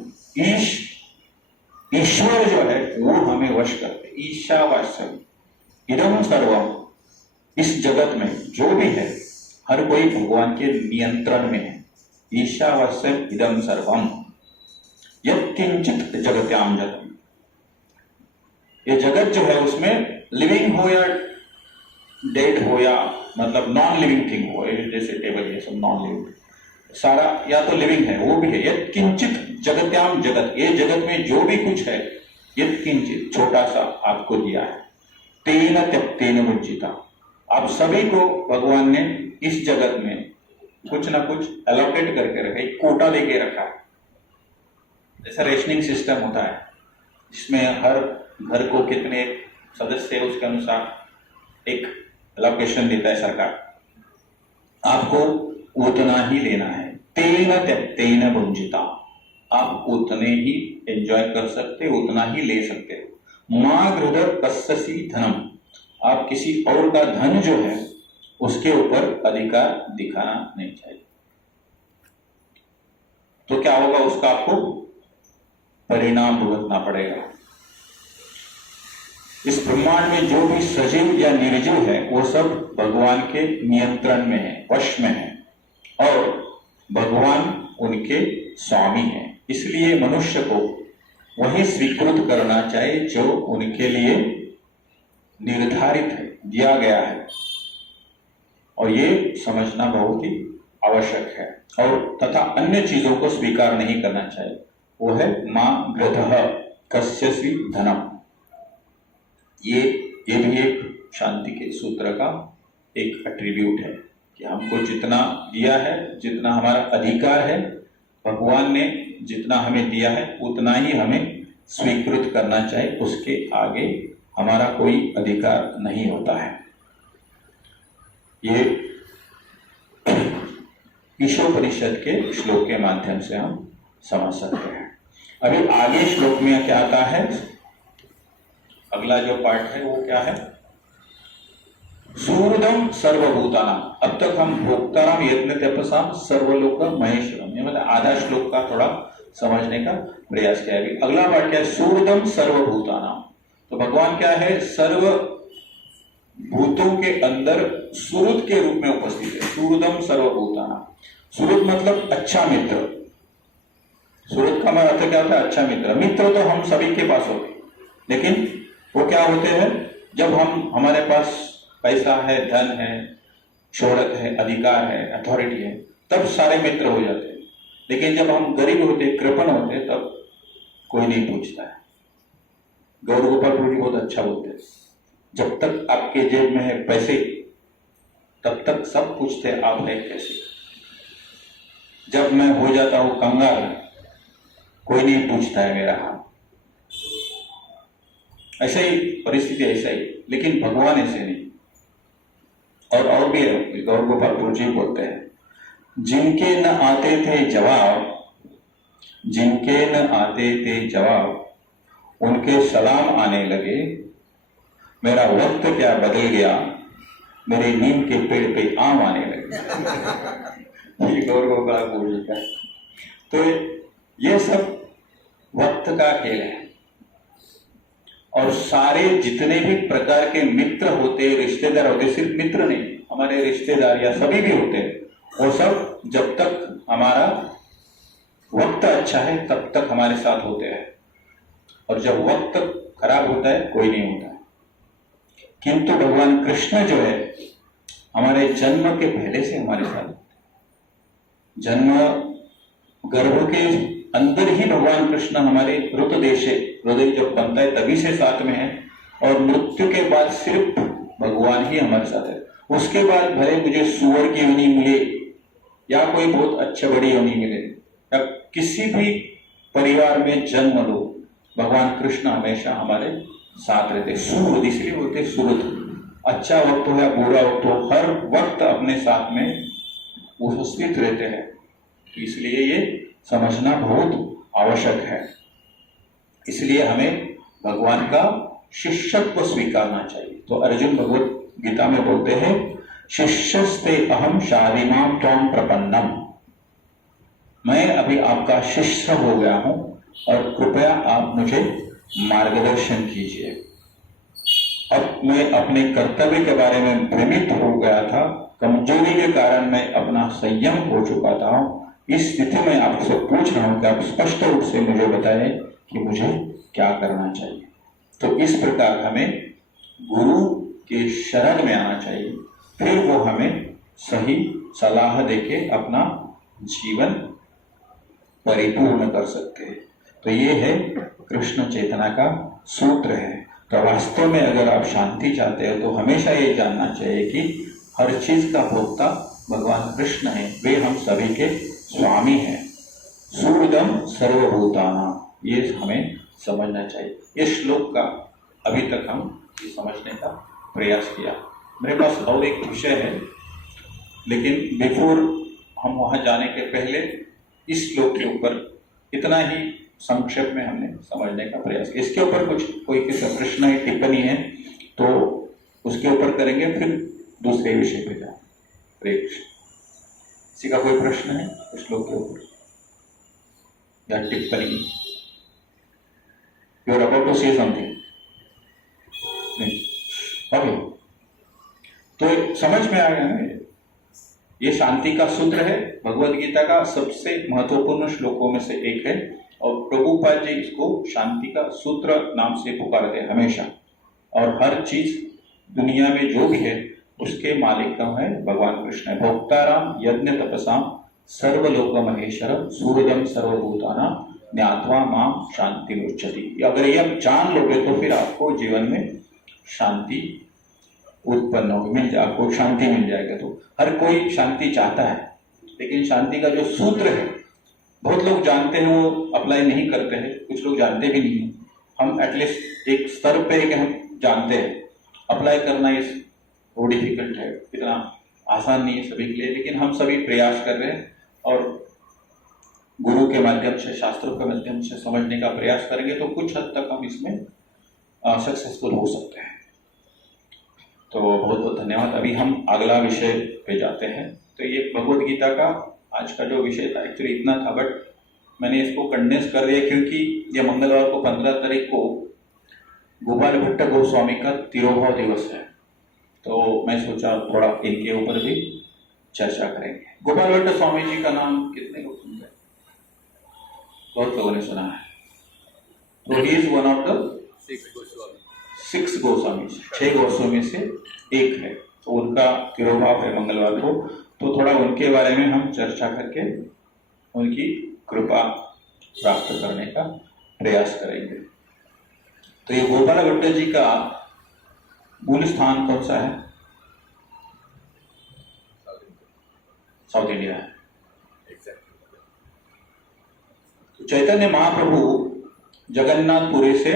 ईश्वर जो है वो हमें वश करते। ईशावास्यम इदम सर्वम, इस जगत में जो भी है हर कोई भगवान के नियंत्रण में है। ईशावास्यम इदम सर्वम यत् किंचित जगत्याम जगत, ये जगत जो है उसमें लिविंग हो या डेड हो या मतलब नॉन लिविंग थिंग हो, जैसे टेबल ये सब नॉन लिविंग, सारा या तो लिविंग है वो भी है। यत् किंचित जगत्याम जगत, ये जगत में जो भी कुछ है, यत् किंचित छोटा सा आपको दिया है। तेन त्यक्तेन वंचिता, आप सभी को भगवान ने इस जगत में कुछ ना कुछ एलोकेट करके रखा है, कोटा देके रखा है। जैसा रेशनिंग सिस्टम होता है, जिसमें हर घर को कितने सदस्य है उसके अनुसार एक एलोकेशन देता है सरकार, आपको उतना ही लेना है। तेन त्यक्तेन वंचिता, आप उतने ही एंजॉय कर सकते, उतना ही ले सकते हो। मां गृहर कस्यसि धनम, आप किसी और का धन जो है उसके ऊपर अधिकार दिखाना नहीं चाहिए। तो क्या होगा, उसका आपको परिणाम भुगतना पड़ेगा। इस ब्रह्मांड में जो भी सजीव या निर्जीव है वो सब भगवान के नियंत्रण में है, वश में है, और भगवान उनके स्वामी हैं। इसलिए मनुष्य को वही स्वीकृत करना चाहिए जो उनके लिए निर्धारित है, दिया गया है। और ये समझना बहुत ही आवश्यक है और तथा अन्य चीजों को स्वीकार नहीं करना चाहिए। वो है मां गृधः कस्यसि धनम। ये भी एक शांति के सूत्र का एक एट्रीब्यूट है कि हमको जितना दिया है, जितना हमारा अधिकार है, भगवान ने जितना हमें दिया है उतना ही हमें स्वीकृत करना चाहिए, उसके आगे हमारा कोई अधिकार नहीं होता है। ये ईशोपनिषद के श्लोक के माध्यम से हम समझ सकते हैं। अभी आगे श्लोक में क्या आता है, अगला जो पार्ट है वो क्या है, सुहृदम सर्वभूतानाम। अब तक हम भोक्ताराम यत्न तपसाम सर्वलोक महेश्वरम, ये मतलब आधा श्लोक का थोड़ा समझने का प्रयास किया। अभी अगला पार्ट क्या है, सुहृदम सर्वभूतानाम। तो भगवान क्या है, सर्व भूतों के अंदर सुहृद के रूप में उपस्थित है। सुहृदम सर्वभूतानाम, सुहृद मतलब अच्छा मित्र। सुहृद का अर्थ क्या होता है, अच्छा मित्र। मित्र तो हम सभी के पास होते, लेकिन वो क्या होते हैं, जब हमारे पास पैसा है, धन है, शोहरत है, अधिकार है, अथॉरिटी है, तब सारे मित्र हो जाते हैं। लेकिन जब हम गरीब होते, कृपण होते, तब कोई नहीं पूछता है। गौर गोपाल प्रभु जी बहुत अच्छा बोलते हैं, जब तक आपके जेब में है पैसे तब तक सब पूछते आप है कैसे। जब मैं हो जाता हूं कंगाल, कोई नहीं पूछता है मेरा हाल। ऐसा ही परिस्थिति, ऐसा ही। लेकिन भगवान ऐसे नहीं। और भी गौर गोपाल प्रभु जी बोलते हैं, जिनके न आते थे जवाब, जिनके न आते थे जवाब, उनके सलाम आने लगे। मेरा वक्त क्या बदल गया, मेरे नीम के पेड़ पे आम आने लगे। ये गौर गोपाल प्रभु जी का। तो ये सब वक्त का खेल है। और सारे जितने भी प्रकार के मित्र होते, रिश्तेदार होते, सिर्फ मित्र नहीं, हमारे रिश्तेदार या सभी भी होते हैं, वो सब जब तक हमारा वक्त अच्छा है तब तक हमारे साथ होते हैं। और जब वक्त खराब होता है कोई नहीं होता है। किंतु भगवान कृष्ण जो है, हमारे जन्म के पहले से हमारे साथ, जन्म गर्भ के अंदर ही भगवान कृष्ण हमारे हृदय जब बनता है तभी से साथ में है। और मृत्यु के बाद सिर्फ भगवान ही हमारे साथ है। उसके बाद भले मुझे सुअर की योनि मिले या कोई बहुत अच्छे बड़ी योनि मिले या किसी भी परिवार में जन्म लो, भगवान कृष्ण हमेशा हमारे साथ रहते। सुहृद इसलिए बोलते सुहृद, अच्छा वक्त हो या बुरा वक्त हो, हर वक्त अपने साथ में उपस्थित रहते हैं। इसलिए ये समझना बहुत आवश्यक है। इसलिए हमें भगवान का शिष्यत्व स्वीकारना चाहिए। तो अर्जुन भगवत गीता में बोलते हैं, शिष्यस्ते अहम शादीमाम त्वं प्रपन्नम। मैं अभी आपका शिष्य हो गया हूं और कृपया आप मुझे मार्गदर्शन कीजिए। अब मैं अपने कर्तव्य के बारे में भ्रमित हो गया था, कमजोरी के कारण मैं अपना संयम हो चुका था। इस स्थिति में आपसे पूछ रहा हूं कि आप स्पष्ट रूप से मुझे बताएं कि मुझे क्या करना चाहिए। तो इस प्रकार हमें गुरु के शरण में आना चाहिए, फिर वो हमें सही सलाह देके अपना जीवन परिपूर्ण कर सकते हैं। तो ये है कृष्ण चेतना का सूत्र है। तो वास्तव में अगर आप शांति चाहते हो तो हमेशा ये जानना चाहिए कि हर चीज का भोक्ता भगवान कृष्ण है, वे हम सभी के स्वामी हैं। सुहृदम सर्वभूतानां, ये हमें समझना चाहिए। इस श्लोक का अभी तक हम ये समझने का प्रयास किया। मेरे पास और एक विषय है, लेकिन बिफोर हम वहां जाने के पहले इस श्लोक के ऊपर इतना ही संक्षेप में हमने समझने का प्रयास किया। इसके ऊपर कोई किसी प्रश्न है, टिप्पणी है तो उसके ऊपर करेंगे, फिर दूसरे विषय पे जाए। हरे कृष्ण। किसी का कोई प्रश्न है इस श्लोक के ऊपर या टिप्पणी? You are about to say something? नहीं, ओके। तो समझ में आ गया ना, ये शांति का सूत्र है, भगवद गीता का सबसे महत्वपूर्ण श्लोकों में से एक है। और प्रभुपाद जी इसको शांति का सूत्र नाम से पुकारते हैं हमेशा। और हर चीज दुनिया में जो भी है उसके मालिक कौन है? भगवान कृष्ण है। भोक्ताराम यज्ञ तपसाम सर्वलोक महेश्वर सूर्यम सर्वभूताना ज्ञात्वा माम शांति उच्चति। अगर ये आप जान लोगे तो फिर आपको जीवन में शांति उत्पन्न होगी, आपको शांति मिल जाएगा। तो हर कोई शांति चाहता है, लेकिन शांति का जो सूत्र है बहुत लोग जानते हैं, वो अप्लाई नहीं करते हैं, कुछ लोग जानते भी नहीं है। हम एटलीस्ट एक स्तर पे कि हम जानते हैं, अप्लाई करना इस वो डिफिकल्ट है, इतना आसान नहीं है सभी के लिए, लेकिन हम सभी प्रयास कर रहे हैं और गुरु के माध्यम से, शास्त्रों के माध्यम से समझने का प्रयास करेंगे तो कुछ हद तक हम इसमें सक्सेसफुल हो सकते हैं। तो बहुत बहुत धन्यवाद। अभी हम अगला विषय पे जाते हैं। तो ये भगवद गीता का आज का जो विषय था एक्चुअली इतना था, बट मैंने इसको कंडेंस कर दिया क्योंकि ये मंगलवार को 15 तारीख को गोपाल भट्ट गोस्वामी का तिरोभाव दिवस है, तो मैं सोचा थोड़ा इनके ऊपर भी चर्चा करेंगे। गोपाल भट्ट स्वामी जी का नाम कितने लोग सुनते हैं? बहुत लोगों ने सुना है। तो he is one of the 6 Goswami, 6 Goswami से एक है। तो उनका तिरोभाव है मंगलवार को, तो थोड़ा उनके बारे में हम चर्चा करके उनकी कृपा प्राप्त करने का प्रयास करेंगे। तो ये गोपाल भट्ट जी का मूल स्थान कौन सा है? साउथ इंडिया है। तो चैतन्य महाप्रभु जगन्नाथपुरी से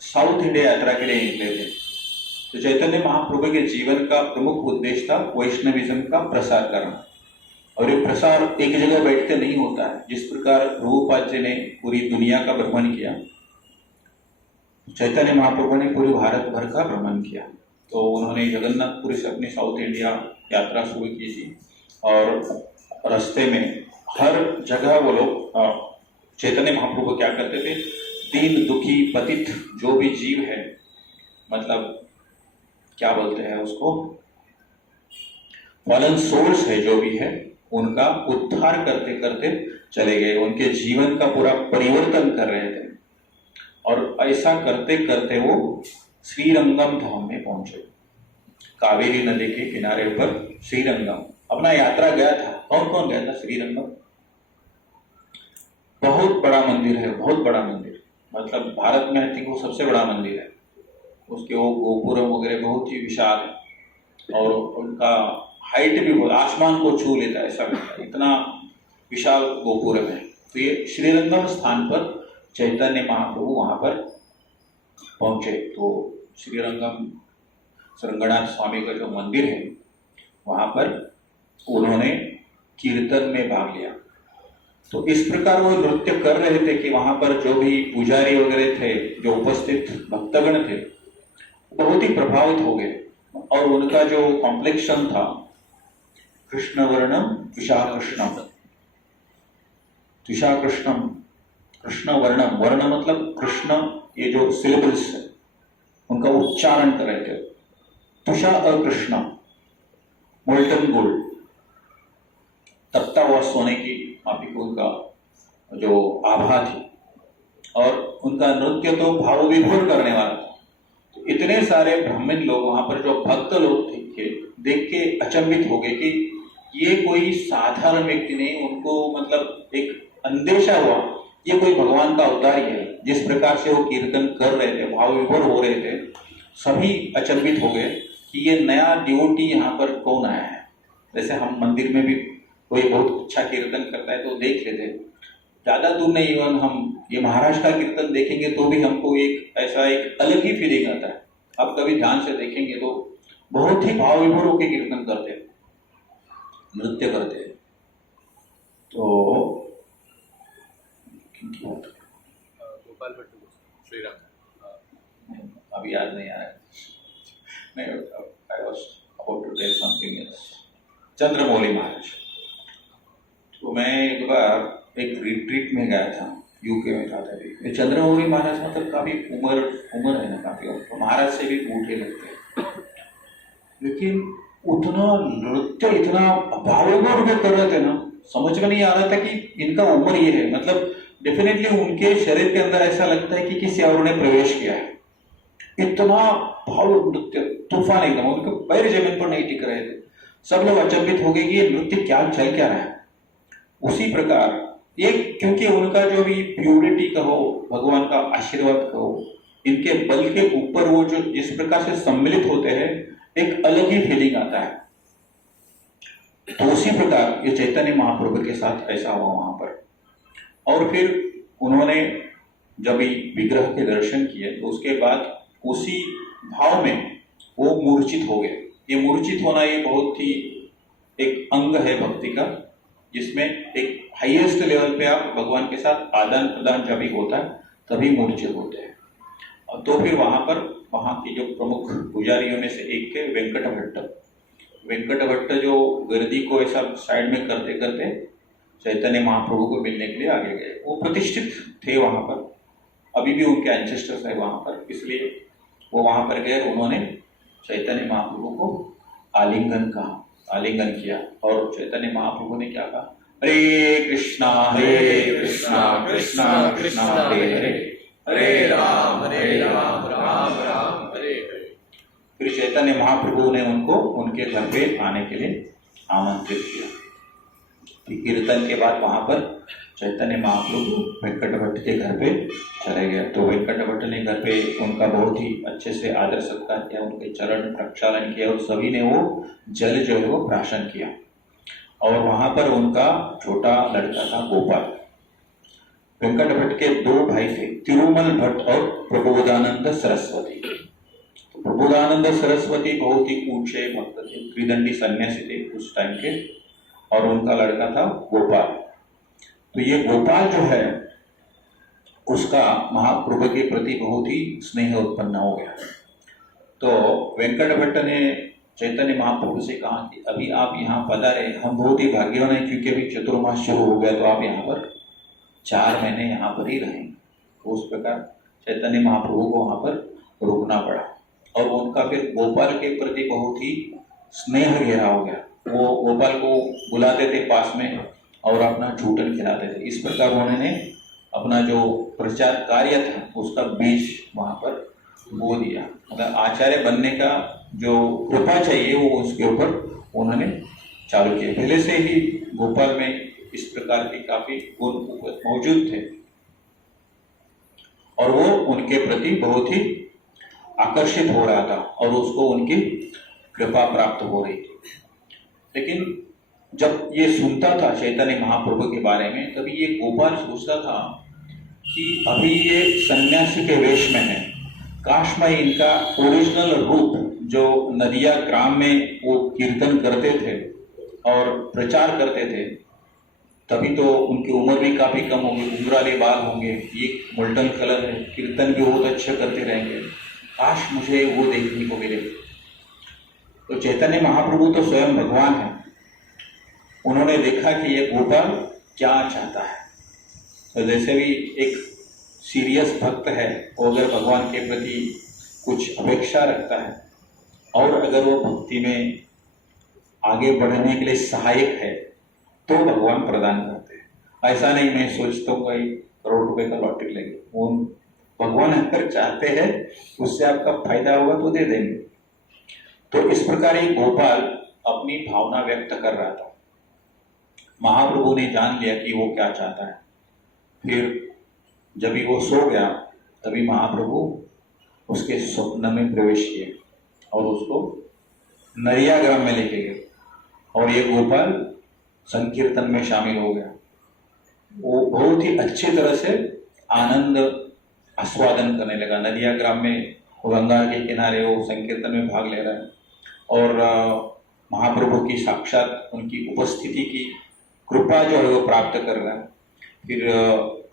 साउथ इंडिया यात्रा के लिए निकले थे। तो चैतन्य महाप्रभु के जीवन का प्रमुख उद्देश्य था वैष्णविज्म का प्रसार करना, और ये प्रसार एक जगह बैठ के नहीं होता है। जिस प्रकार प्रभुपाद जी ने पूरी दुनिया का भ्रमण किया, चैतन्य महाप्रभु ने पूरे भारत भर का भ्रमण किया। तो उन्होंने जगन्नाथपुरी से अपनी साउथ इंडिया यात्रा शुरू की थी, और रास्ते में हर जगह वो लोग चैतन्य महाप्रभु क्या करते थे, दीन दुखी पतित जो भी जीव है, मतलब क्या बोलते हैं उसको, फॉलन सोल्स है जो भी है, उनका उद्धार करते करते चले गए, उनके जीवन का पूरा परिवर्तन कर रहे थे। और ऐसा करते करते वो श्रीरंगम धाम में पहुंचे। कावेरी नदी के किनारे पर श्रीरंगम अपना यात्रा गया था। कौन कौन गया था श्रीरंगम? बहुत बड़ा मंदिर है, बहुत बड़ा मंदिर, मतलब भारत में आई थिंक वो सबसे बड़ा मंदिर है। उसके वो गोपुरम वगैरह बहुत ही विशाल है, और उनका हाइट भी बहुत, आसमान को छू लेता है, ऐसा इतना विशाल गोपुरम है। तो ये श्रीरंगम स्थान पर चैतन्य महाप्रभु वहां पर पहुंचे। तो श्रीरंगम रंगनाथ स्वामी का जो मंदिर है वहां पर उन्होंने कीर्तन में भाग लिया। तो इस प्रकार वो नृत्य कर रहे थे कि वहां पर जो भी पुजारी वगैरह थे, जो उपस्थित भक्तगण थे, बहुत ही प्रभावित हो गए। और उनका जो कॉम्प्लेक्शन था, कृष्ण वर्णम विशाकृष्णम, विशाकृष्णम, कृष्ण वर्णम, वर्ण मतलब कृष्ण, ये जो सिलेबल्स है उनका उच्चारण कर रहे थे। तुषा अकृष्ण, मोल्टन गोल्ड, तपता हुआ सोने की माफिक उनका जो आभा थी, और उनका नृत्य तो भाव विभोर करने वाला था। तो इतने सारे ब्राह्मण लोग वहां पर जो भक्त लोग थे, देख के अचंभित हो गए कि ये कोई साधारण व्यक्ति नहीं। उनको मतलब एक अंदेशा हुआ ये कोई भगवान का अवतार ही है। जिस प्रकार से वो कीर्तन कर रहे थे, भाव विभोर हो रहे थे, सभी अचंभित हो गए कि ये नया डिवोटी यहाँ पर कौन आया है। जैसे हम मंदिर में भी कोई बहुत अच्छा कीर्तन करता है तो देख लेते हैं, ज्यादा दूर नहीं, इवन हम ये महाराष्ट्र का कीर्तन देखेंगे तो भी हमको एक ऐसा एक अलग ही फीलिंग आता है। आप कभी ध्यान से देखेंगे तो बहुत ही भाव विभोर होकर कीर्तन करते हैं, नृत्य करते हैं। तो गोपाल भट्ट श्री राम अभी याद नहीं आ रहा है। I was about to tell something else. Chandramouli Maharaj, तो मैं एक बार एक रिट्रीट में गया था, यूके में था तभी। चंद्रमौली महाराज मतलब काफी उम्र है ना, काफी, तो महाराज से भी बूढ़े लगते हैं, लेकिन उतना नृत्य इतना भावविभोर में कर रहे थे ना, समझ में नहीं आ रहा था कि इनका उम्र ये है। मतलब डेफिनेटली उनके शरीर के अंदर ऐसा लगता है कि किसी और ने प्रवेश किया है। इतना भाव नृत्य, तूफान एकदम, उनके पैर जमीन पर नहीं टिक रहे थे। सब लोग अचंभित हो गए कि ये नृत्य क्या चल क्या रहा है। उसी प्रकार ये, क्योंकि उनका जो भी प्योरिटी कहो, भगवान का आशीर्वाद कहो, इनके बल के ऊपर वो जो जिस प्रकार से सम्मिलित होते हैं, एक अलग ही फीलिंग आता है। तो उसी प्रकार ये चैतन्य महाप्रभु के साथ ऐसा हुआ वहां पर। और फिर उन्होंने जब विग्रह के दर्शन किए तो उसके बाद उसी भाव में वो मूर्छित हो गए। ये मूर्छित होना ये बहुत ही एक अंग है भक्ति का, जिसमें एक हाईएस्ट लेवल पे आप भगवान के साथ आदान प्रदान जब भी होता है तभी मूर्छित होते हैं। और तो फिर वहाँ के जो प्रमुख पुजारियों में से एक थे वेंकट भट्ट। वेंकट भट्ट जो गर्दी को ऐसा साइड में करते करते चैतन्य महाप्रभु को मिलने के लिए आगे गए। वो प्रतिष्ठित थे वहाँ पर, अभी भी उनके एंसेस्टर्स है वहाँ पर, इसलिए वो वहाँ पर गए। उन्होंने चैतन्य महाप्रभु को आलिंगन किया और चैतन्य महाप्रभु ने क्या कहा, हरे कृष्णा कृष्णा कृष्णा हरे हरे, हरे राम राम राम हरे हरे। फिर चैतन्य महाप्रभु ने उनको उनके घर पे आने के लिए आमंत्रित किया। फिर कीर्तन के बाद वहां पर चैतन्य महाप्रभु वेंकट भट्ट के घर पे चले गए। तो वेंकट भट्ट ने घर पे उनका बहुत ही अच्छे से आदर सत्कार किया, उनके चरण प्रक्षालन किया और सभी ने वो जल जो है वो प्राशन किया। और वहां पर उनका छोटा लड़का था गोपाल। वेंकट भट्ट के दो भाई थे, तिरुमल भट्ट और प्रबोधानंद सरस्वती। तो प्रबोधानंद सरस्वती बहुत ही ऊंचे भक्त थे, त्रिदंडी सन्यासी थे उस टाइम के, और उनका लड़का था गोपाल। तो ये गोपाल जो है उसका महाप्रभु के प्रति बहुत ही स्नेह उत्पन्न हो गया। तो वेंकट भट्ट ने चैतन्य महाप्रभु से कहा कि अभी आप यहाँ पधारे, हम बहुत ही भाग्यवान हैं क्योंकि अभी चतुर्मास शुरू हो गया, तो आप यहाँ पर 4 महीने यहाँ पर ही रहेंगे। तो उस प्रकार चैतन्य महाप्रभु को वहाँ पर रुकना पड़ा और उनका फिर गोपाल के प्रति बहुत ही स्नेह गहरा हो गया। वो गोपाल को बुलाते थे पास में और अपना झूठन खिलाते थे। इस प्रकार उन्होंने अपना जो प्रचार कार्य था उसका बीज वहाँ पर बो दिया। मतलब आचार्य बनने का जो कृपा चाहिए वो उसके ऊपर उन्होंने चालू किया। पहले से ही गोपाल में इस प्रकार के काफी गुण मौजूद थे और वो उनके प्रति बहुत ही आकर्षित हो रहा था और उसको उनकी कृपा प्राप्त हो रही थी। लेकिन जब ये सुनता था चैतन्य महाप्रभु के बारे में, तभी ये गोपाल सोचता था कि अभी ये सन्यासी के वेश में है, काश मैं इनका ओरिजिनल रूप जो नदिया ग्राम में वो कीर्तन करते थे और प्रचार करते थे, तभी तो उनकी उम्र भी काफी कम होगी, घुंघराले बाल होंगे, ये गोल्डन कलर है, कीर्तन भी बहुत अच्छे करते रहेंगे, काश मुझे वो देखने को मिले। तो चैतन्य महाप्रभु तो स्वयं भगवान है, उन्होंने देखा कि ये गोपाल क्या चाहता है। तो जैसे भी एक सीरियस भक्त है, वो अगर भगवान के प्रति कुछ अपेक्षा रखता है और अगर वो भक्ति में आगे बढ़ने के लिए सहायक है तो भगवान प्रदान करते हैं। ऐसा नहीं मैं सोचता हूँ कहीं करोड़ रुपए का लॉटरी लगे, वो भगवान अगर चाहते हैं उससे आपका फायदा होगा तो दे देंगे। तो इस प्रकार ये गोपाल अपनी भावना व्यक्त कर रहा था। महाप्रभु ने जान लिया कि वो क्या चाहता है। फिर जब भी वो सो गया तभी महाप्रभु उसके स्वप्न में प्रवेश किए और उसको नरिया ग्राम में लेके गए और ये गोपाल संकीर्तन में शामिल हो गया। वो बहुत ही अच्छी तरह से आनंद आस्वादन करने लगा। नदिया ग्राम में गंगा के किनारे वो संकीर्तन में भाग ले रहा है और महाप्रभु की साक्षात उनकी उपस्थिति की कृपा जो है वो प्राप्त कर रहा है। फिर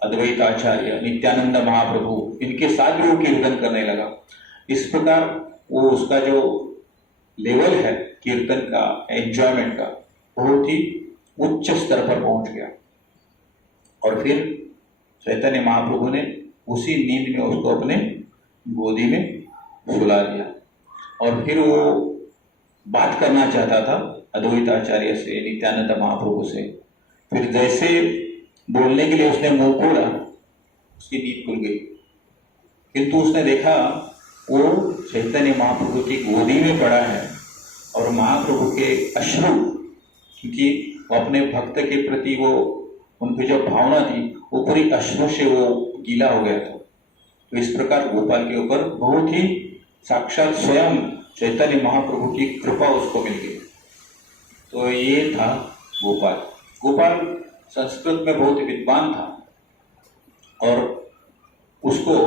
अद्वैत आचार्य नित्यानंद महाप्रभु इनके साथ भी वो कीर्तन करने लगा। इस प्रकार वो उसका जो लेवल है कीर्तन का, एंजॉयमेंट का, बहुत ही उच्च स्तर पर पहुंच गया। और फिर चैतन्य महाप्रभु ने उसी नींद में उसको अपने गोदी में सुला दिया और फिर वो बात करना चाहता था अद्वैत आचार्य से, नित्यानंद महाप्रभु से। फिर जैसे बोलने के लिए उसने मुंह खोला, उसकी नींद खुल गई। किंतु उसने देखा वो चैतन्य महाप्रभु की गोदी में पड़ा है और महाप्रभु के अश्रु, क्योंकि वो अपने भक्त के प्रति वो उनकी जो भावना थी वो पूरी अश्रु से वो गीला हो गया था। तो इस प्रकार गोपाल के ऊपर बहुत ही साक्षात स्वयं चैतन्य महाप्रभु की कृपा उसको मिल गई। तो ये था गोपाल। गोपाल संस्कृत में बहुत विद्वान था और उसको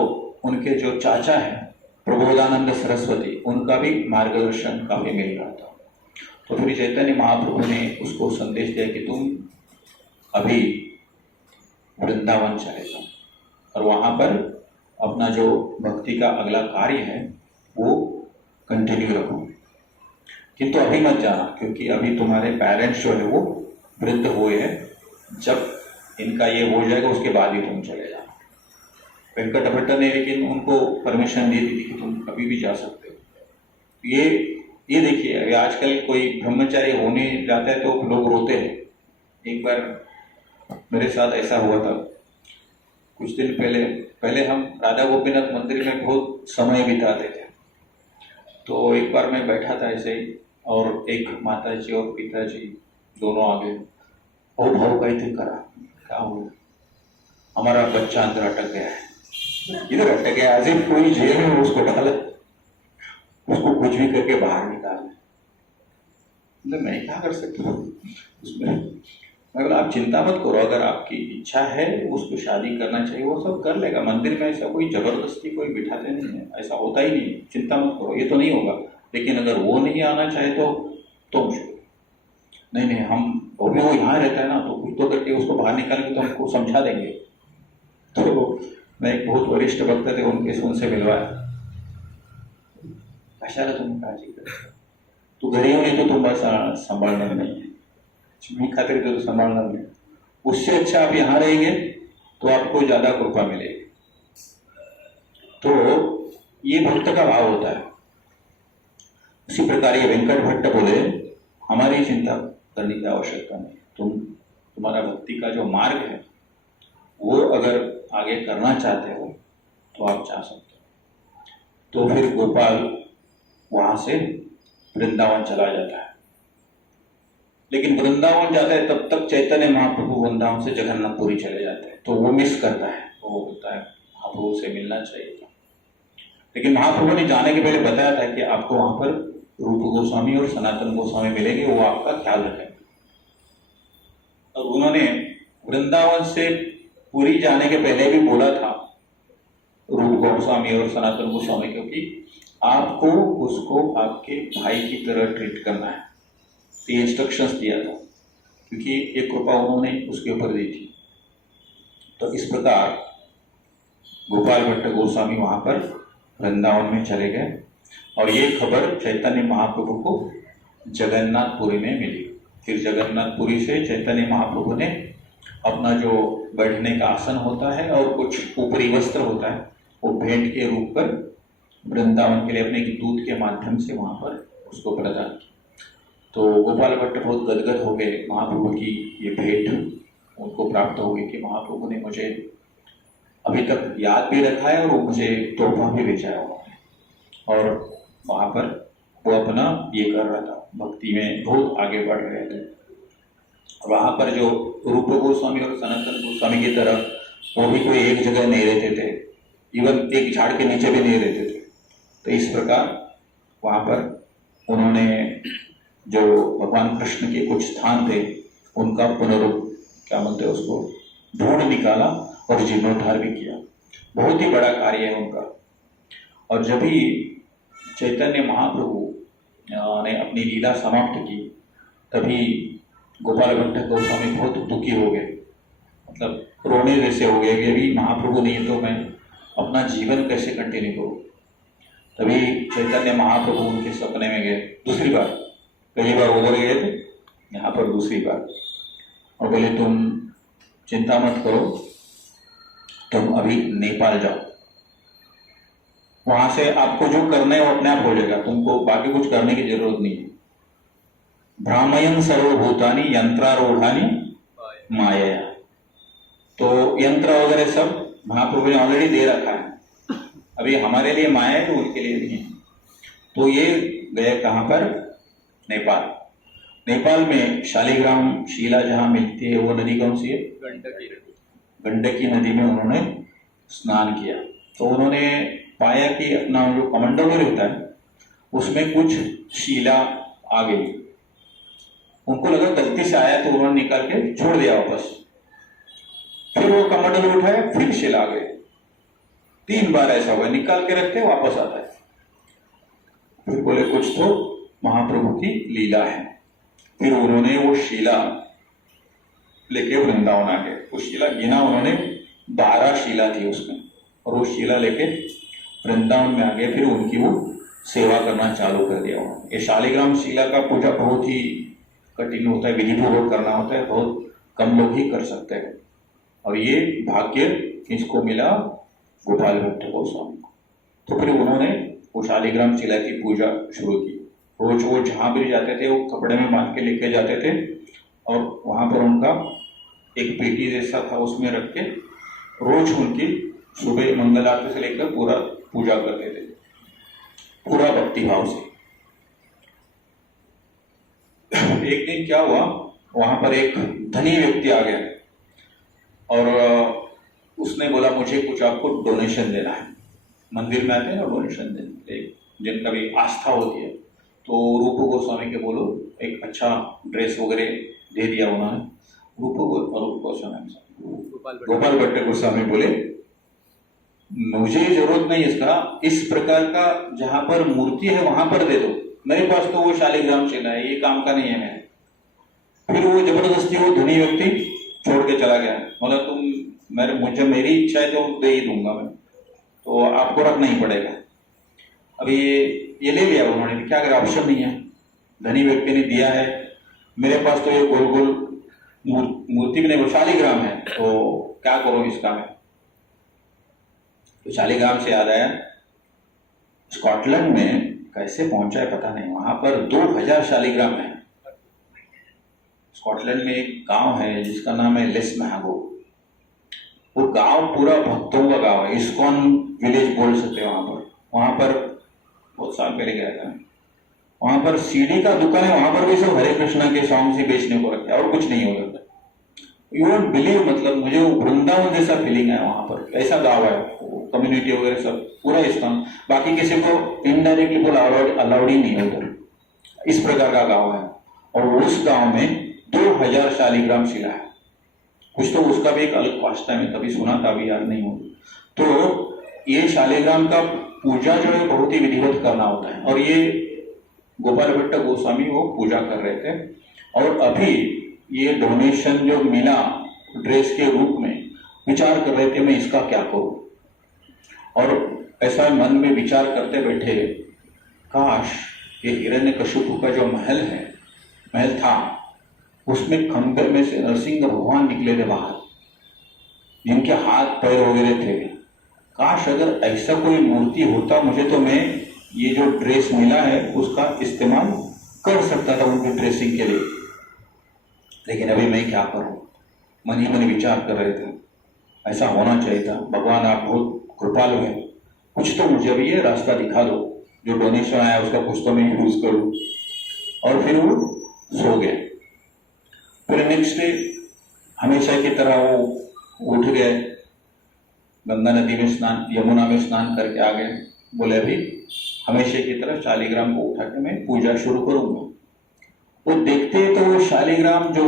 उनके जो चाचा हैं प्रबोधानंद सरस्वती, उनका भी मार्गदर्शन काफी मिल रहा था। तो फिर चैतन्य महाप्रभु ने उसको संदेश दिया कि तुम अभी वृंदावन चले जाओ और वहां पर अपना जो भक्ति का अगला कार्य है वो कंटिन्यू रखो, किंतु अभी मत जाना, क्योंकि अभी तुम्हारे पेरेंट्स जो है वो वृद्ध हुए हैं, जब इनका ये हो जाएगा उसके बाद ही तुम चले जाना। वेंकट भट्ट ने लेकिन उनको परमिशन दे दी थी कि तुम कभी भी जा सकते हो। ये देखिए, अभी आजकल कोई ब्रह्मचारी होने जाता है तो लोग रोते हैं। एक बार मेरे साथ ऐसा हुआ था, कुछ दिन पहले हम राधा गोपीनाथ मंदिर में बहुत समय बिताते थे। तो एक बार मैं बैठा था ऐसे ही और एक माता जी और पिताजी दोनों आ गए। ओ भाव कहते करा, क्या हुआ? हमारा बच्चा अंदर अटक गया है। इधर अटक गया, आज कोई जेल में उसको डाला, उसको कुछ भी करके बाहर निकाला। मतलब मैं क्या कर सकता हूँ उसमें? मैं बोला आप चिंता मत करो, अगर आपकी इच्छा है उसको शादी करना चाहिए, वो सब कर लेगा। मंदिर में ऐसा कोई जबरदस्ती कोई बिठाते नहीं है, ऐसा होता ही नहीं। चिंता मत करो, ये तो नहीं होगा। लेकिन अगर वो नहीं आना चाहे तो मुश्किल नहीं, हम वो यहाँ रहता है ना, तो कुछ तो करके उसको बाहर निकालेंगे तो हमको समझा देंगे। तो मैं एक बहुत वरिष्ठ भक्त थे, उनसे मिलवाया। कशाला तुम्ही काळजी करता, तू घरी येऊन येतो, तुम्हाला सांभाळणार नहीं है, मी खातिर तो संभालना नहीं। उससे अच्छा आप यहाँ रहेंगे तो आपको ज्यादा कृपा मिलेगी। तो ये भक्त का भाव होता है। उसी प्रकार ये वेंकट भट्ट बोले हमारी चिंता करने की आवश्यकता नहीं, तुम्हारा भक्ति का जो मार्ग है वो अगर आगे करना चाहते हो तो आप जा सकते हो। तो फिर गोपाल वहां से वृंदावन चला जाता है। लेकिन वृंदावन जाता है तब तक चैतन्य महाप्रभु वृंदावन से जगन्नाथपुरी चले जाते हैं। तो वो मिस करता है, वो बोलता है महाप्रभु से मिलना चाहिए था। लेकिन महाप्रभु ने जाने के पहले बताया था कि आपको वहां पर रूप गोस्वामी और सनातन गोस्वामी मिलेंगे, वो आपका ख्याल रखेंगे। और उन्होंने वृंदावन से पुरी जाने के पहले भी बोला था रूप गोस्वामी और सनातन गोस्वामी, क्योंकि आपको उसको आपके भाई की तरह ट्रीट करना है, ये इंस्ट्रक्शंस दिया था, क्योंकि ये कृपा उन्होंने उसके ऊपर दी थी। तो इस प्रकार गोपाल भट्ट गोस्वामी वहां पर वृंदावन में चले गए और ये खबर चैतन्य महाप्रभु को जगन्नाथपुरी में मिली। फिर जगन्नाथपुरी से चैतन्य महाप्रभु ने अपना जो बैठने का आसन होता है और कुछ ऊपरी वस्त्र होता है वो भेंट के रूप पर वृंदावन के लिए अपने दूत के माध्यम से वहां पर उसको प्रदान किया। तो गोपाल भट्ट बहुत गदगद हो गए, महाप्रभु की ये भेंट उनको प्राप्त हो गई कि महाप्रभु ने मुझे अभी तक याद भी रखा है और वो मुझे तोहफा भी भेजा है उन्होंने। और वहाँ पर वो अपना ये कर रहा था, भक्ति में बहुत आगे बढ़ रहे थे। वहाँ पर जो रूप गोस्वामी और सनातन गोस्वामी की तरह वो भी कोई एक जगह नहीं रहते थे, इवन एक झाड़ के नीचे भी नहीं रहते थे। तो इस प्रकार वहाँ पर उन्होंने जो भगवान कृष्ण के कुछ स्थान थे उनका क्या बोलते हैं उसको ढूंढ निकाला और जीर्णोद्धार भी किया। बहुत ही बड़ा कार्य है उनका। और जब भी चैतन्य महाप्रभु ने अपनी लीला समाप्त की तभी गोपाल भट्ट गोस्वामी बहुत दुखी हो गए, मतलब रोने जैसे हो गए कि अभी महाप्रभु नहीं तो मैं अपना जीवन कैसे कंटिन्यू करूँ। तभी चैतन्य महाप्रभु उनके सपने में गए दूसरी बार, पहली बार उधर गए थे, यहाँ पर दूसरी बार, और बोले तुम चिंता मत करो, तुम अभी नेपाल जाओ, वहां से आपको जो करना है वो अपने आप हो जाएगा, तुमको बाकी कुछ करने की जरूरत नहीं है। भ्रामयन सर्वभूतानि यंत्रारूढ़ानि माया, तो यंत्र वगैरह सब महाप्रभु ने ऑलरेडी दे रखा है, अभी हमारे लिए माया है तो उनके लिए नहीं है। तो ये गए कहाँ पर? नेपाल। नेपाल में शालिग्राम शिला जहाँ मिलती है वो नदी कौन सी है? गंडकी। गंडकी नदी में उन्होंने स्नान किया तो उन्होंने पाया कि अपना जो कमंडलूर होता है उसमें कुछ शिला आ गई। उनको लगा गलती से आया तो उन्होंने निकाल के छोड़ दिया वापस। फिर वो कमंडलूर उठाया, फिर शिला आ गए। 3 बार ऐसा हुआ, निकाल के रखते वापस आता है। फिर बोले कुछ तो महाप्रभु की लीला है। फिर उन्होंने वो शिला लेके वृंदावन आ गए। वो शिला गिना उन्होंने, 12 शिला थी उसमें, और वो शिला लेके वृंदावन में आ गए। फिर उनकी वो सेवा करना चालू कर दिया उन्होंने। ये शालिग्राम शिला का पूजा बहुत ही कठिन होता है, विधिपूर्वक करना होता है, बहुत कम लोग ही कर सकते हैं। और ये भाग्य किसको मिला? गोपाल भट्ट गोस्वामी को। तो फिर उन्होंने वो शालिग्राम शिला की पूजा शुरू की। रोज वो जहाँ भी जाते थे वो कपड़े में बांध के लेके जाते थे और वहां पर उनका एक पेटी जैसा था, उसमें रख के रोज उनकी सुबह मंगल आरती से लेकर पूरा पूजा करते थे, पूरा भक्ति भाव से। एक दिन क्या हुआ, वहां पर एक धनी व्यक्ति आ गया और उसने बोला मुझे कुछ आपको डोनेशन देना है। मंदिर में आते हैं ना डोनेशन देने, जिनका भी आस्था होती है। तो रूप गोस्वामी के बोलो एक अच्छा ड्रेस वगैरह दे दिया उन्होंने। रूप गोस्वामी गोपाल भट्ट गोस्वामी बोले मुझे जरूरत नहीं इसका, इस प्रकार का जहां पर मूर्ति है वहां पर दे दो, मेरे पास तो वो शालिग्राम शिला है, ये काम का नहीं है मेरे। फिर वो जबरदस्ती वो धनी व्यक्ति छोड़ के चला गया। बोला तुम मुझे मेरी इच्छा है तो दे ही दूंगा मैं, तो आपको रखना ही पड़ेगा। अभी ये ले लिया उन्होंने, क्या करें, ऑप्शन नहीं है। धनी व्यक्ति ने दिया है, मेरे पास तो ये गोल गोल मूर्ति भी नहीं, वो शालिग्राम है, तो क्या करो इसका मैं। तो शालिग्राम से याद आया, स्कॉटलैंड में कैसे पहुंचा है पता नहीं, वहां पर 2000 शालिग्राम है। स्कॉटलैंड में एक गांव है जिसका नाम है लिस्महागो। वो गांव पूरा भक्तों का गांव है, इस्कॉन विलेज बोल सकते हैं वहां पर बहुत साल पहले गया था। वहां पर सीडी का दुकान है, वहां पर भी सब हरे कृष्णा के सॉन्ग ही बेचने को रखते हैं और कुछ नहीं होता। यू वोंट बिलीव, मतलब मुझे वृंदावन जैसा फीलिंग है वहां पर। ऐसा गाँव है, कम्युनिटी वगैरह सब पूरा इस्कॉन, बाकी किसी को इनडायरेक्टली बोला अलाउड ही नहीं है उधर, इस प्रकार का गाँव है। और उस गाँव में 2000 शालिग्राम शिला है। कुछ तो उसका भी एक अलग वास्ता है, मैं कभी सुना था, अभी याद नहीं हो। तो ये शालिग्राम का पूजा जो है बहुत ही विधिवत करना होता है, और ये गोपाल भट्ट गोस्वामी वो पूजा कर रहे थे। और अभी ये डोनेशन जो मिला ड्रेस के रूप में, विचार कर रहे थे मैं इसका क्या करूं। और ऐसा मन में विचार करते बैठे, काश ये हिरण्यकशिपु का जो महल था, उसमें खंडर में से नरसिंह भगवान निकले थे बाहर, जिनके हाथ पैर वगैरह थे। काश अगर ऐसा कोई मूर्ति होता मुझे, तो मैं ये जो ड्रेस मिला है उसका इस्तेमाल कर सकता था उनकी ड्रेसिंग के लिए। लेकिन अभी मैं क्या करूं, मन ही मन विचार कर रहे थे। ऐसा होना चाहिए था, भगवान आप बहुत कृपालु हैं, कुछ तो मुझे अभी ये रास्ता दिखा दो, जो डोनेशन आया उसका कुछ तो मैं यूज करूं। और फिर वो सो गए। फिर नेक्स्ट डे हमेशा की तरह वो उठ गए, गंगा नदी में स्नान, यमुना में स्नान करके आ गए। बोले अभी हमेशा की तरह शालिग्राम को उठा के मैं पूजा शुरू करूंगा। वो देखते तो वो शालिग्राम जो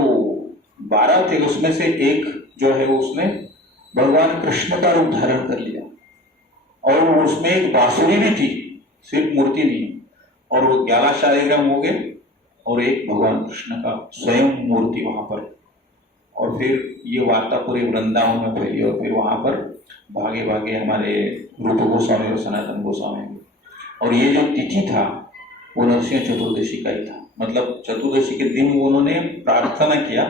12 थे उसमें से एक जो है उसने भगवान कृष्ण का रूप धारण कर लिया, और उसमें एक बांसुरी भी थी, सिर्फ मूर्ति नहीं। और वो 11 शालिग्राम हो गए और एक भगवान कृष्ण का स्वयं मूर्ति वहां पर। और फिर ये वार्ता पूरे वृंदावन में फैली, और फिर वहां पर भागे भागे हमारे रूप गोस्वामी और सनातन गोस्वामी। और ये जो तिथि था वो नरसिंह चतुर्दशी का ही था, मतलब चतुर्दशी के दिन उन्होंने प्रार्थना किया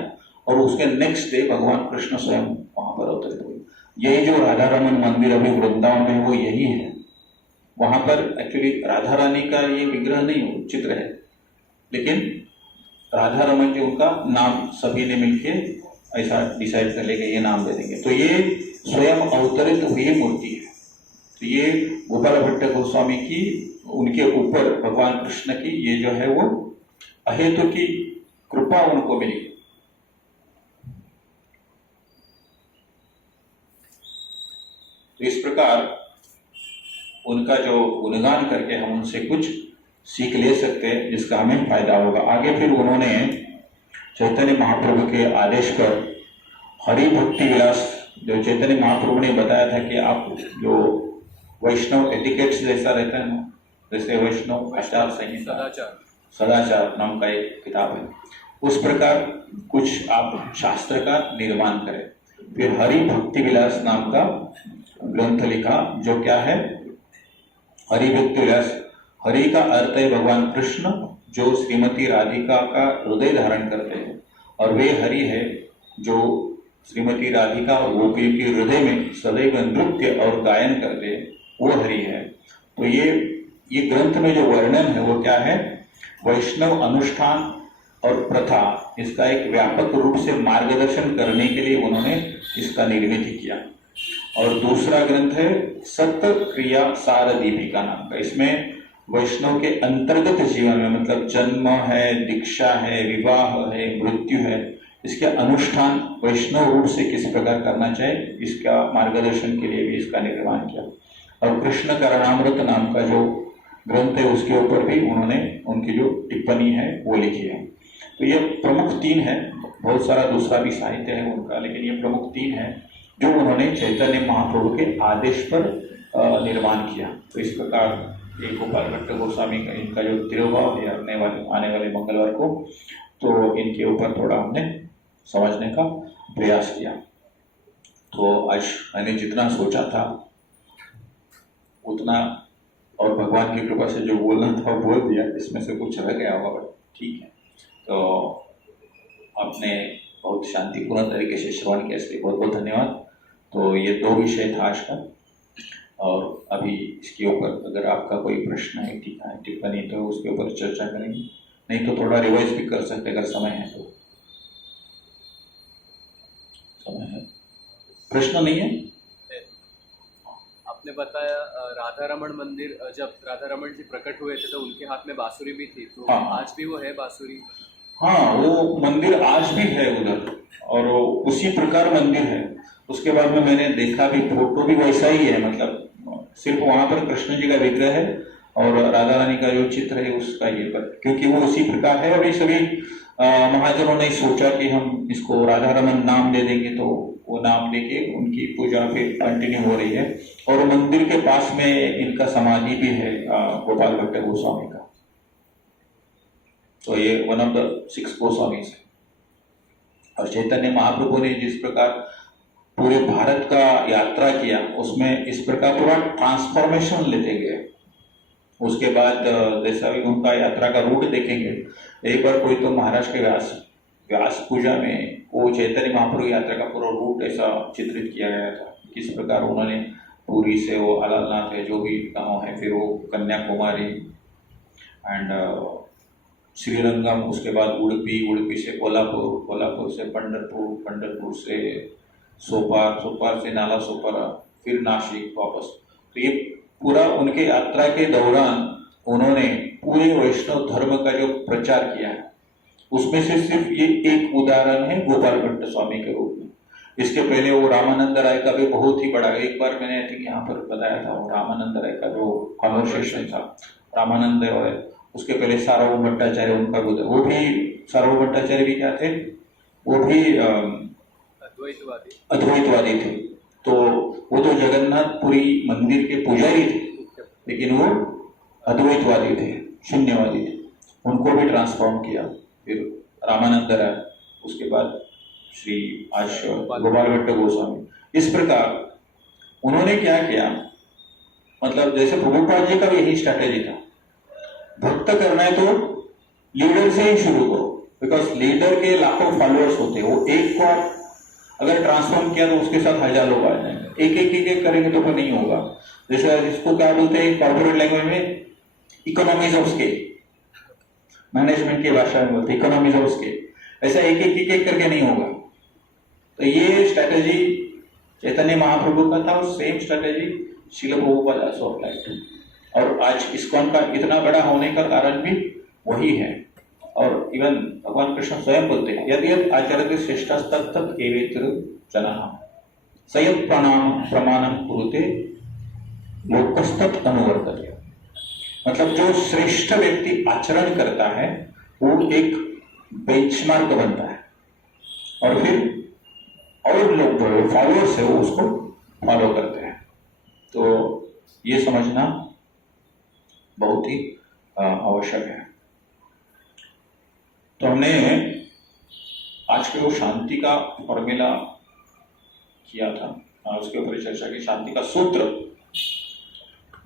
और उसके नेक्स्ट डे भगवान कृष्ण स्वयं वहां पर अवतरित हुए। यही जो राधा रमन मंदिर अभी वृंदावन में वो यही है। वहां पर एक्चुअली राधा रानी का ये विग्रह नहीं हो, चित्र है, लेकिन राधा रमन जी उनका नाम सभी ने मिलके ऐसा डिसाइड कर लेंगे, ये नाम दे देंगे। तो ये स्वयं अवतरित हुई मूर्ति है। तो ये गोपाल भट्ट गोस्वामी की, उनके ऊपर भगवान कृष्ण की ये जो है वो अहेतु की कृपा उनको मिली। तो इस प्रकार उनका जो गुणगान करके हम उनसे कुछ सीख ले सकते हैं, जिसका हमें फायदा होगा। आगे फिर उन्होंने चैतन्य महाप्रभु के आदेश पर हरि भक्ति विलास, जो चैतन्य महाप्रभु ने बताया था कि आप जो वैष्णव एटिकेट्स जैसा रहता है ना, जैसे वैष्णव आचार संहिता, सदाचार नाम का एक किताब है, उस प्रकार कुछ आप शास्त्र का निर्माण करें। फिर हरि भक्ति विलास नाम का ग्रंथ लिखा, जो क्या है हरि भक्ति विलास। हरि का अर्थ है भगवान कृष्ण, जो श्रीमती राधिका का हृदय धारण करते हैं, और वे हरि है जो श्रीमती राधिका और गोपियों के हृदय में सदैव नृत्य और गायन करते हैं, वो हरि है। तो ये ग्रंथ में जो वर्णन है वो क्या है, वैष्णव अनुष्ठान और प्रथा, इसका एक व्यापक रूप से मार्गदर्शन करने के लिए उन्होंने इसका निर्मित किया। और दूसरा ग्रंथ है सत्य क्रिया सार दीपिका नाम का। इसमें वैष्णव के अंतर्गत जीवन में, मतलब जन्म है, दीक्षा है, विवाह है, मृत्यु है, इसके अनुष्ठान वैष्णव रूप से किस प्रकार करना चाहिए, इसका मार्गदर्शन के लिए भी इसका निर्माण किया। और कृष्ण करणामृत नाम का जो ग्रंथ है उसके ऊपर भी उन्होंने उनकी जो टिप्पणी है वो लिखी है। तो ये प्रमुख 3 है, बहुत सारा दूसरा भी साहित्य है उनका, लेकिन ये प्रमुख 3 है जो उन्होंने चैतन्य महाप्रभु के आदेश पर निर्माण किया। तो इस प्रकार ये गोपाल भट्ट गोस्वामी का इनका जो तिरुभाव है आने वाले मंगलवार को, तो इनके ऊपर थोड़ा हमने समझने का प्रयास किया। तो आज मैंने जितना सोचा था उतना, और भगवान की कृपा से जो बोलना था वो बोल दिया, इसमें से कुछ रह गया होगा, ठीक है। तो आपने बहुत शांतिपूर्ण तरीके से श्रवण किया, इसलिए बहुत बहुत धन्यवाद। तो ये 2 विषय था आज का, और अभी इसके ऊपर अगर आपका कोई प्रश्न है, टीका है, टिप्पणी, तो उसके ऊपर चर्चा करेंगे, नहीं तो थोड़ा रिवाइज भी कर सकते अगर समय है तो। समय है? प्रश्न नहीं है? आपने बताया राधा रमण मंदिर, जब राधा रमण जी प्रकट हुए थे तो उनके हाथ में बांसुरी भी थी, तो हाँ। आज भी वो है बांसुरी? हाँ, वो मंदिर आज भी है उधर, और उसी प्रकार मंदिर है। उसके बाद में मैंने देखा भी, फोटो भी वैसा ही है, मतलब सिर्फ वहां पर कृष्ण जी का विग्रह है और राधा रानी का जो चित्र है उसका ये पर, क्योंकि वो उसी प्रकार है। और ये सभी महाजनों ने सोचा कि हम इसको राधा रमन नाम दे देंगे, तो वो नाम देके उनकी पूजा फिर कंटिन्यू हो रही है। और मंदिर के पास में इनका समाधि भी है गोपाल भट्ट गोस्वामी का। तो ये वन ऑफ द 6 गोस्वामी है। और चैतन्य महाप्रभु ने जिस प्रकार पूरे भारत का यात्रा किया, उसमें इस प्रकार पूरा ट्रांसफॉर्मेशन लेते गए। उसके बाद जैसा भी उनका यात्रा का रूट देखेंगे, एक बार कोई तो महाराष्ट्र के व्यास पूजा में वो चैतन्य महाप्रभु यात्रा का पूरा रूट ऐसा चित्रित किया गया था, किस प्रकार उन्होंने पुरी से वो अलालनाथ है, जो भी गाँव है, फिर वो कन्याकुमारी एंड श्रीरंगम, उसके बाद उड़पी से कोल्हापुर से पंढरपुर से सोपार से नाला सोपारा, फिर नासिक वापस। तो ये पूरा उनके यात्रा के दौरान उन्होंने पूरे वैष्णव धर्म का जो प्रचार किया है, उसमें से सिर्फ ये एक उदाहरण है गोपाल भट्ट स्वामी के रूप में। इसके पहले वो रामानंद राय का भी बहुत ही बड़ा, एक बार मैंने आई थिंक यहाँ पर बताया था, वो रामानंद राय का जो कॉन्वर्सेशन था, रामानंद राय, उसके पहले सार्वभौम भट्टाचार्य, उनका वो भी सार्वभौम भट्टाचार्य भी क्या थे, वो भी अद्वैतवादी थे। तो वो तो जगन्नाथपुरी मंदिर के पुजारी थे, लेकिन वो अद्वैतवादी थे, शून्यवादी थे। उनको भी ट्रांसफॉर्म किया फिर रामानंद राय, उसके बाद श्री आज गोपाल भट्ट गोस्वामी। इस प्रकार उन्होंने क्या किया, मतलब जैसे प्रभुपाद जी का भी यही स्ट्रैटेजी था, भक्त करना है तो लीडर से ही शुरू करो, बिकॉज लीडर के लाखों फॉलोअर्स होते हैं। वो एक को अगर ट्रांसफॉर्म किया तो उसके साथ 1000 लोग आ जाएंगे। एक करेंगे तो फिर नहीं होगा। जैसे इसको क्या बोलते हैं कॉर्पोरेट लैंग्वेज में, इकोनॉमीज ऑफ स्केल, मैनेजमेंट की भाषा में बोलते हैं इकोनॉमीज ऑफ स्केल। ऐसा एक करके नहीं होगा। तो ये स्ट्रैटेजी चैतन्य महाप्रभु का था, और सेम स्ट्रैटेजी शिल प्रभुपाद आल्सो अप्लाइड। और आज इस्कॉन का इतना बड़ा होने का कारण भी वही है। और इवन भगवान कृष्ण स्वयं बोलते हैं, यदि यदि आचरते श्रेष्ठ तत्त एवेतर जनाः सयत् प्रमाणम कुरुते लोकस्तत् अनुवर्तते। मतलब जो श्रेष्ठ व्यक्ति आचरण करता है वो एक बेंचमार्क बनता है, और फिर और लोग जो फॉलोअर्स है वो उसको फॉलो करते हैं। तो ये समझना बहुत ही आवश्यक है। तो हमने आज के वो शांति का फॉर्मूला किया था, उसके ऊपर चर्चा की। शांति का सूत्र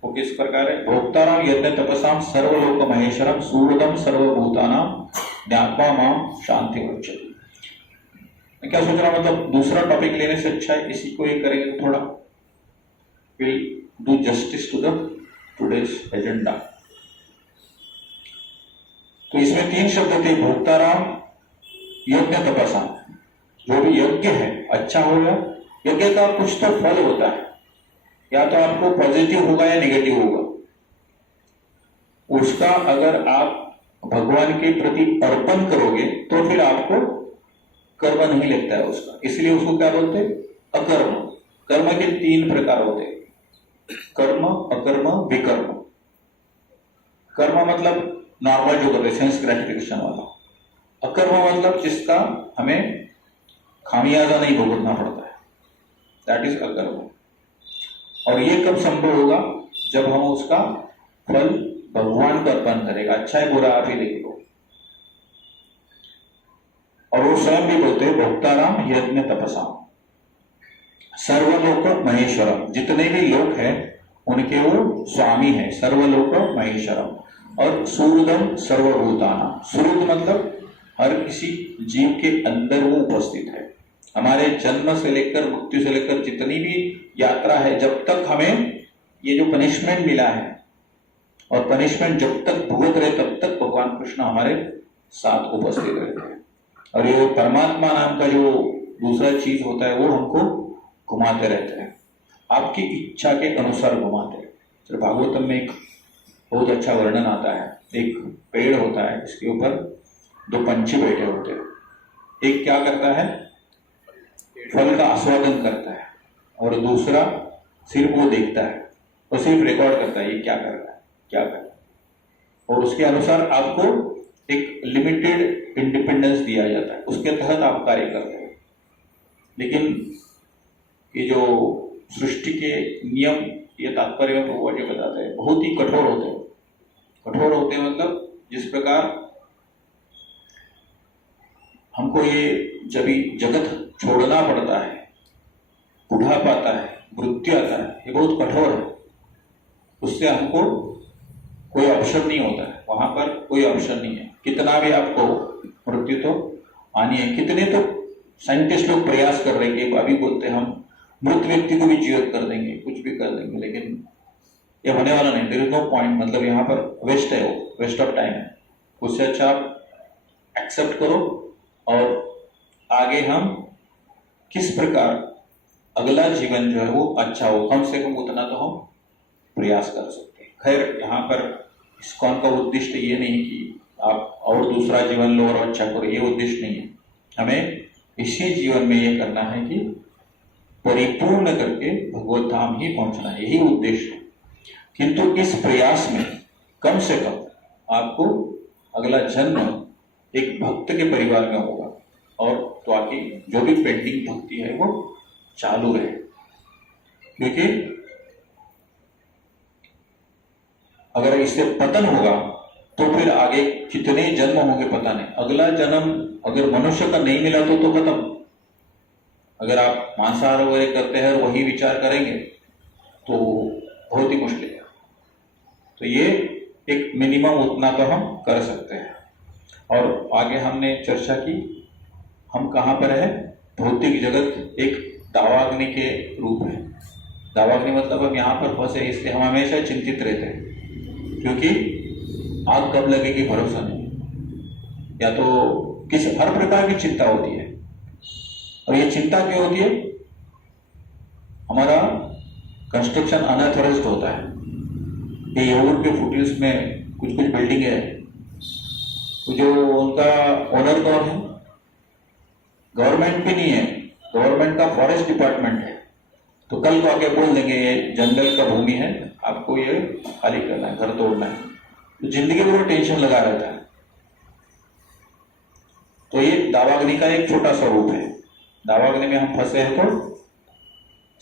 वो किस प्रकार है? भोक्ताराम यज्ञ तपसाम सर्वलोक महेश्वरम सूरदम सर्वभूतानाम ज्ञात्वा माम शांति उच्यते। मैं क्या सोच रहा हूं, मतलब दूसरा टॉपिक लेने से अच्छा है इसी को ये करेंगे, थोड़ा will do justice to the today's agenda. तो इसमें 3 शब्द थे, भोक्ताराम यज्ञ तपसाम। जो भी यज्ञ है अच्छा होगा, यज्ञ का कुछ तो फल होता है, या तो आपको पॉजिटिव होगा या नेगेटिव होगा। उसका अगर आप भगवान के प्रति अर्पण करोगे तो फिर आपको कर्म नहीं लगता है उसका, इसलिए उसको क्या बोलते हैं? अकर्म। कर्म के 3 प्रकार होते हैं, कर्म, अकर्म, विकर्म। कर्म मतलब नॉर्मल जो करते सेंस ग्रेटिफिकेशन वाला। अकर्म मतलब जिसका हमें खामियाजा नहीं भुगतना पड़ता है, दैट इज अकर्म। और ये कब संभव होगा? जब हम उसका फल भगवान को अर्पण करेगा। अच्छा है बुरा आप ही देख लो। और वो स्वयं भी बोलते हैं, भोक्ताराम यज्ञ तपसाम सर्वलोक महेश्वरम। जितने भी लोक हैं उनके वो स्वामी है, सर्वलोक महेश्वरम। और सूर्यदम सर्वभूताना। सूर्य मतलब हर किसी जीव के अंदर वो उपस्थित है। हमारे जन्म से लेकर मृत्यु से लेकर जितनी भी यात्रा है, जब तक हमें ये जो पनिशमेंट मिला है, और पनिशमेंट जब तक भुगत रहे तब तक भगवान कृष्ण हमारे साथ उपस्थित रहते हैं। और ये परमात्मा नाम का जो दूसरा चीज होता है वो हमको घुमाते रहते हैं, आपकी इच्छा के अनुसार घुमाते हैं। तो भागवतम में एक बहुत अच्छा वर्णन आता है। एक पेड़ होता है, इसके ऊपर 2 पंछी बैठे होते हैं। एक क्या करता है? फल का आस्वादन करता है, और दूसरा सिर्फ वो देखता है और सिर्फ रिकॉर्ड करता है ये क्या कर रहा है, क्या कर रहा है। और उसके अनुसार आपको एक लिमिटेड इंडिपेंडेंस दिया जाता है, उसके तहत आप कार्य करते हैं। लेकिन ये जो सृष्टि के नियम, ये तात्पर्य वो जो बताते हैं, बहुत ही कठोर होते हैं। कठोर होते हैं मतलब जिस प्रकार हमको ये जब जगत छोड़ना पड़ता है, बुढ़ापा आता है, मृत्यु आता है, ये बहुत कठोर है। उससे हमको कोई ऑप्शन नहीं होता है, वहां पर कोई ऑप्शन नहीं है। कितना भी आपको मृत्यु तो आनी है। कितने तो साइंटिस्ट लोग प्रयास कर रहे हैं कि अभी बोलते हैं हम मृत व्यक्ति को भी जीवित कर देंगे, कुछ भी कर देंगे, लेकिन ये होने वाला नहीं। There is no point. मतलब यहाँ पर वेस्ट है, वो वेस्ट ऑफ टाइम है। उससे अच्छा आप एक्सेप्ट करो और आगे हम किस प्रकार अगला जीवन जो है वो अच्छा हो, कम से कम उतना तो हम प्रयास कर सकते हैं। खैर यहाँ पर इस्कॉन का उद्देश्य ये नहीं कि आप और दूसरा जीवन लो और अच्छा करो, ये उद्देश्य नहीं है। हमें इसी जीवन में ये करना है कि परिपूर्ण करके भगवत धाम ही पहुंचना है, यही उद्देश्य है। किंतु इस प्रयास में कम से कम आपको अगला जन्म एक भक्त के परिवार में होगा, और तो आपकी जो भी पेंडिंग भक्ति है वो चालू रहे। क्योंकि अगर इससे पतन होगा तो फिर आगे कितने जन्म होंगे पता नहीं। अगला जन्म अगर मनुष्य का नहीं मिला तो खत्म। अगर आप मांसाहार वगैरह करते हैं और वही विचार करेंगे तो बहुत ही मुश्किल है। तो ये एक मिनिमम उतना तो हम कर सकते हैं। और आगे हमने चर्चा की हम कहाँ पर है। भौतिक जगत एक दावाग्नि के रूप है। दावाग्नि मतलब हम यहाँ पर फंसे, इसलिए हम हमेशा चिंतित रहते हैं, क्योंकि आग कब लगेगी भरोसा नहीं। या तो किस हर प्रकार की चिंता होती है। और ये चिंता क्यों होती है? हमारा कंस्ट्रक्शन अनऑथराइज्ड होता है। ये यूरोप के फुटहिल्स में कुछ कुछ बिल्डिंग है, तो जो उनका ओनर कौन है? गवर्नमेंट भी नहीं है, गवर्नमेंट का फॉरेस्ट डिपार्टमेंट है। तो कल को आके बोल देंगे ये जंगल का भूमि है, आपको ये खाली करना है, घर तोड़ना है। तो जिंदगी भर टेंशन लगा रहता है। तो ये दावाग्नि का एक छोटा सा रूप है। दावाग्नि में हम फंसे हैं तो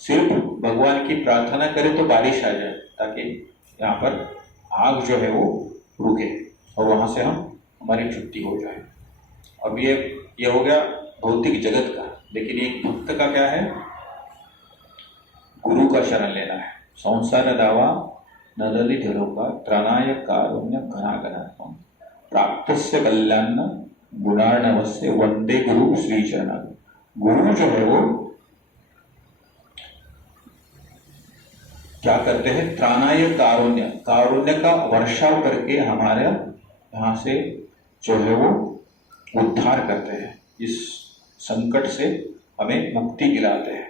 सिर्फ भगवान की प्रार्थना करें तो बारिश आ जाए, ताकि यहाँ पर आग जो है वो रुके और वहां से हमारी छुट्टी हो जाए। अब ये हो गया भौतिक जगत का। लेकिन एक भक्त का क्या है? गुरु का शरण लेना है। संसार दावा नदली धरोका त्रनाय कारुण्य घनाघना प्राप्तस्य कल्याण गुणार्णवस्य वंदे गुरु श्री चरण। गुरु जो है वो क्या करते हैं? त्राणाय कारुण्य, कारुण्य का वर्षाव करके हमारे यहां से जो है वो उद्धार करते हैं, इस संकट से हमें मुक्ति दिलाते हैं।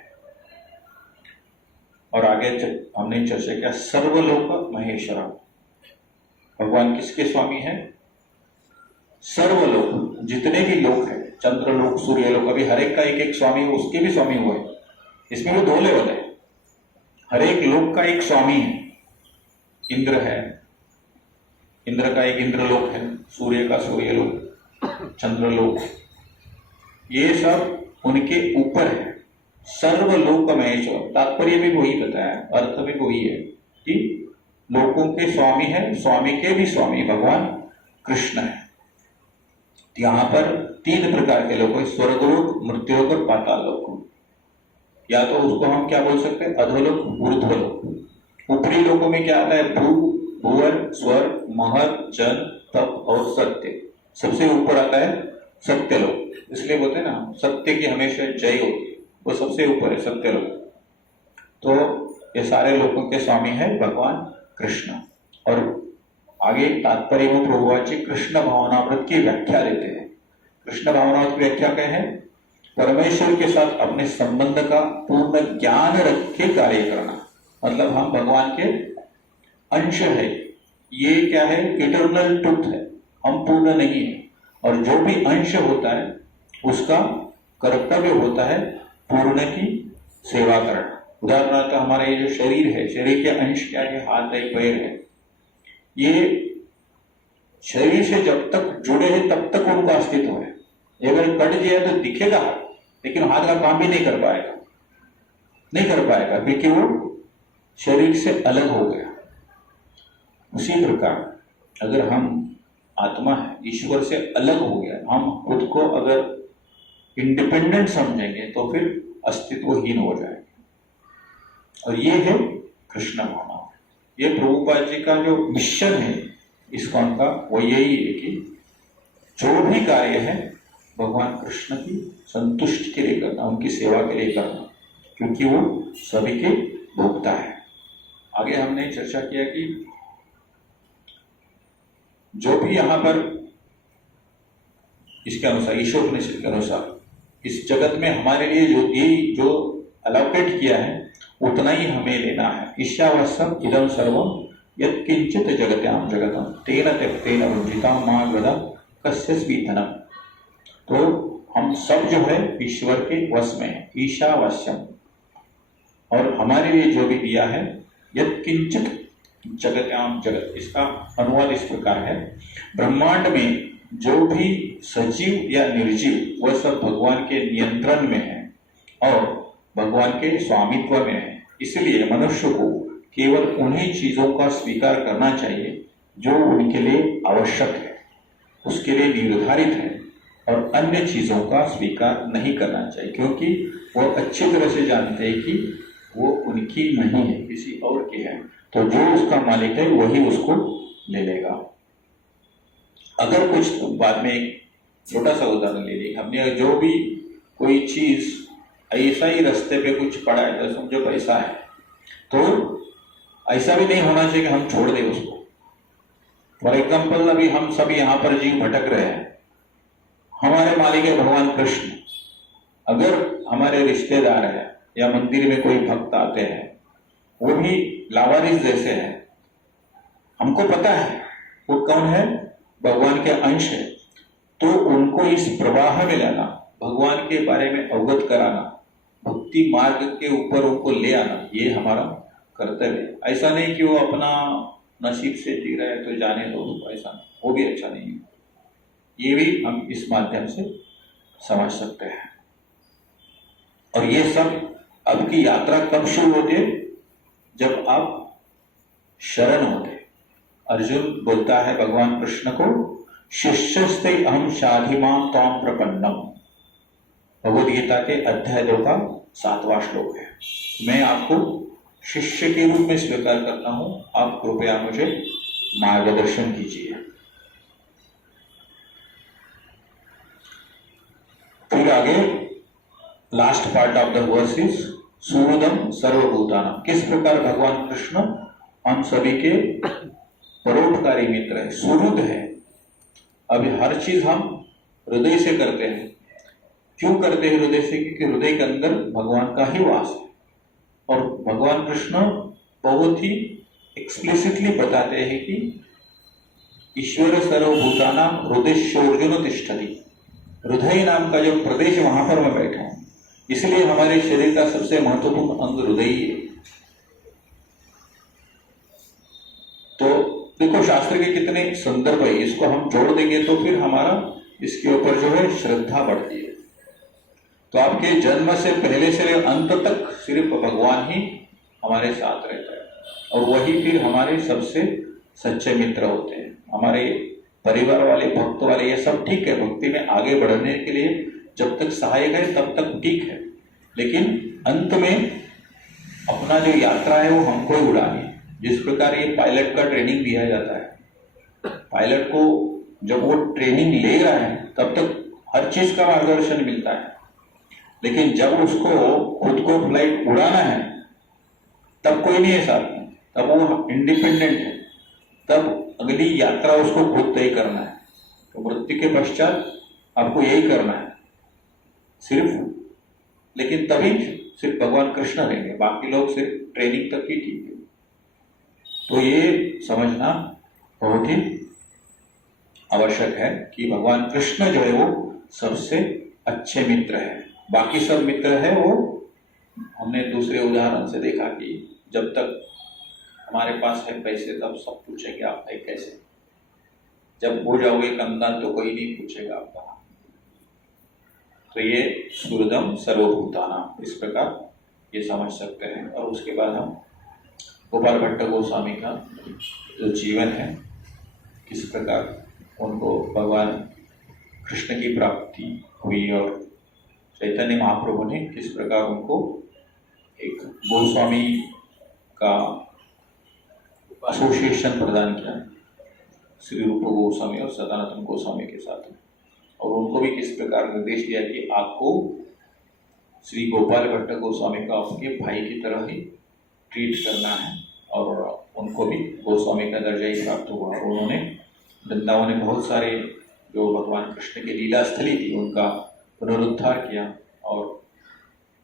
और आगे हमने चर्चा किया सर्वलोक महेश्वर। भगवान किसके स्वामी हैं? सर्वलोक, जितने भी लोक हैं, चंद्रलोक, सूर्यलोक, अभी हर एक का एक एक स्वामी है, उसके भी स्वामी हुए। इसमें भी 2 लेवल है। हर एक लोक का एक स्वामी है। इंद्र है, इंद्र का एक इंद्रलोक है, सूर्य का सूर्यलोक, चंद्रलोक, ये सब उनके ऊपर है। सर्वलोक महेश्वर, तात्पर्य भी वही बताया, अर्थ भी वही है कि लोकों के स्वामी है, स्वामी के भी स्वामी भगवान कृष्ण है। यहां पर 3 प्रकार के लोग हैं, स्वर्गलोक, मृत्युलोक और पाताल लोक। या तो उसको हम क्या बोल सकते हैं? अधोलोक, ऊर्ध्वलोक। ऊपरी लोकों में क्या आता है? भू, भुवन, स्वर्ग, महत, जन, तप और सत्य। सबसे ऊपर आता है सत्यलोक। इसलिए बोलते हैं ना सत्य की हमेशा जय होती है, वो सबसे ऊपर है सत्यलोक। तो ये सारे लोकों के स्वामी है भगवान कृष्ण। और आगे तात्पर्य में प्रभुपाद जी कृष्ण भावनामृत की व्याख्या देते हैं। कृष्ण भावनामृत की व्याख्या क्या है? परमेश्वर के साथ अपने संबंध का पूर्ण ज्ञान रख के कार्य करना। मतलब हम भगवान के अंश है। ये क्या है? इटर्नल ट्रुथ है, हम पूर्ण नहीं है। और जो भी अंश होता है उसका कर्तव्य होता है पूर्ण की सेवा करना। उदाहरणार्थ हमारा ये जो शरीर है, शरीर के अंश क्या है? हाथ है, पैर है। ये शरीर से जब तक जुड़े हैं तब तक उनका अस्तित्व है। अगर कट जाए तो दिखेगा हाथ, लेकिन हाथ का काम भी नहीं कर पाएगा क्योंकि वो शरीर से अलग हो गया। उसी प्रकार अगर हम आत्मा है, ईश्वर से अलग हो गया, हम खुद को अगर इंडिपेंडेंट समझेंगे तो फिर अस्तित्वहीन हो जाएंगे। और ये है कृष्ण भावना। ये प्रभुपाद जी का जो मिशन है इस्कॉन का, वो यही है कि जो भी कार्य है भगवान कृष्ण की संतुष्टि के लिए करना, उनकी सेवा के लिए करना, क्योंकि वो सभी के भोक्ता है। आगे हमने चर्चा किया कि जो भी यहां पर इसके अनुसार, ईश्वर उपनिषद के अनुसार, इस जगत में हमारे लिए जो अलोकेट किया है उतना ही हमें लेना है। ईशावास्यम इदम सर्वम यत्किंचित जगत्याम जगतम तेन त्यक्तेन वंजिता मा गदा कस्यस्मि धनम। तो हम सब जो है ईश्वर के वश में है, ईशावास्यम। और हमारे लिए जो भी दिया है यत्किंचित जगत्याम जगत, इसका अनुवाद इस प्रकार है, ब्रह्मांड में जो भी सजीव या निर्जीव वह सब भगवान के नियंत्रण में है और भगवान के स्वामित्व में है। इसलिए मनुष्य को केवल उन्हीं चीजों का स्वीकार करना चाहिए जो उनके लिए आवश्यक है, उसके लिए निर्धारित है, और अन्य चीजों का स्वीकार नहीं करना चाहिए, क्योंकि वो अच्छी तरह से जानते हैं कि वो उनकी नहीं है, किसी और की है। तो जो उसका मालिक है वही उसको ले लेगा। अगर कुछ बाद में एक छोटा सा उदाहरण ले लिया, हमने जो भी कोई चीज ऐसा ही रास्ते पे कुछ पड़ा है, तो समझो पैसा है, तो ऐसा भी नहीं होना चाहिए कि हम छोड़ दें उसको। फॉर एग्जाम्पल अभी हम सब यहाँ पर जीव भटक रहे हैं, हमारे मालिक है भगवान कृष्ण। अगर हमारे रिश्तेदार है या मंदिर में कोई भक्त आते हैं वो भी लावारिस जैसे हैं। हमको पता है वो कौन है, भगवान के अंश है, तो उनको इस प्रवाह में लाना, भगवान के बारे में अवगत कराना, भक्ति मार्ग के ऊपर उनको ले आना, ये हमारा कर्तव्य है। ऐसा नहीं कि वो अपना नसीब से जी रहा है तो जाने दो, ऐसा नहीं, वो भी अच्छा नहीं है। ये भी हम इस माध्यम से समझ सकते हैं। और ये सब अब की यात्रा कब शुरू होती है, जब आप शरण होते। अर्जुन बोलता है भगवान कृष्ण को, शिष्यस्ते अहम शाधिमां त्वां प्रपन्नम। भगवद गीता के अध्याय 2 का 7वां श्लोक है। मैं आपको शिष्य के रूप में स्वीकार करता हूं, आप कृपया मुझे मार्गदर्शन कीजिए। फिर आगे last part of the verse is सुहृदम सर्वभूतानां। किस प्रकार भगवान कृष्ण हम सभी के परोपकारी मित्र है, सुहृद है। अभी हर चीज हम हृदय से करते हैं। क्यों करते हैं हृदय से? क्योंकि हृदय के अंदर भगवान का ही वास है। और भगवान कृष्ण बहुत ही एक्सप्लिसिटली बताते हैं कि ईश्वर सर्वभूतानां हृदयेश्वर्जुन तिष्ठति। हृदय नाम का जो प्रदेश, वहां पर मैं बैठा हूं। इसलिए हमारे शरीर का सबसे महत्वपूर्ण अंग हृदय ही है। तो देखो शास्त्र के कितने संदर्भ है, इसको हम जोड़ देंगे तो फिर हमारा इसके ऊपर जो है श्रद्धा बढ़ती है। तो आपके जन्म से पहले से अंत तक सिर्फ भगवान ही हमारे साथ रहता है, और वही फिर हमारे सबसे सच्चे मित्र होते हैं। हमारे परिवार वाले, भक्त वाले, ये सब ठीक है, भक्ति में आगे बढ़ने के लिए जब तक सहायक है तब तक ठीक है, लेकिन अंत में अपना जो यात्रा है वो हमको ही उड़ानी है। जिस प्रकार ये पायलट का ट्रेनिंग दिया जाता है, पायलट को जब वो ट्रेनिंग ले रहा है तब तक हर चीज का मार्गदर्शन मिलता है, लेकिन जब उसको खुद को फ्लाइट उड़ाना है तब कोई नहीं है साथ में, तब वो इंडिपेंडेंट है, तब अगली यात्रा उसको खुद तय करना है। तो मृत्यु के पश्चात आपको यही करना है सिर्फ, लेकिन तभी सिर्फ भगवान कृष्ण रहेंगे, बाकी लोग सिर्फ ट्रेनिंग तक ही ठीक है। तो ये समझना बहुत ही आवश्यक है कि भगवान कृष्ण जो है वो सबसे अच्छे मित्र है। बाकी सब मित्र है वो हमने दूसरे उदाहरण से देखा कि जब तक हमारे पास है पैसे तब सब पूछेंगे आप है कैसे, जब हो जाओगे कंगाल तो कोई नहीं पूछेगा आपका। तो ये सुहृदम सर्वभूतानां, इस प्रकार ये समझ सकते हैं। और उसके बाद हम गोपाल भट्ट गोस्वामी का जो जीवन है, किस प्रकार उनको भगवान कृष्ण की प्राप्ति हुई और चैतन्य महाप्रभु ने किस प्रकार उनको एक गोस्वामी का एसोसिएशन प्रदान किया श्री रूप गोस्वामी और सदानंद गोस्वामी के साथ, और उनको भी किस प्रकार निर्देश दिया कि आपको श्री गोपाल भट्ट गोस्वामी का अपने भाई की तरह ही ट्रीट करना है, और उनको भी गोस्वामी का दर्जा ही प्राप्त हुआ। और उन्होंने वृंदावन में बहुत सारे जो भगवान कृष्ण की लीला स्थली थी उनका पुनरुद्धार किया, और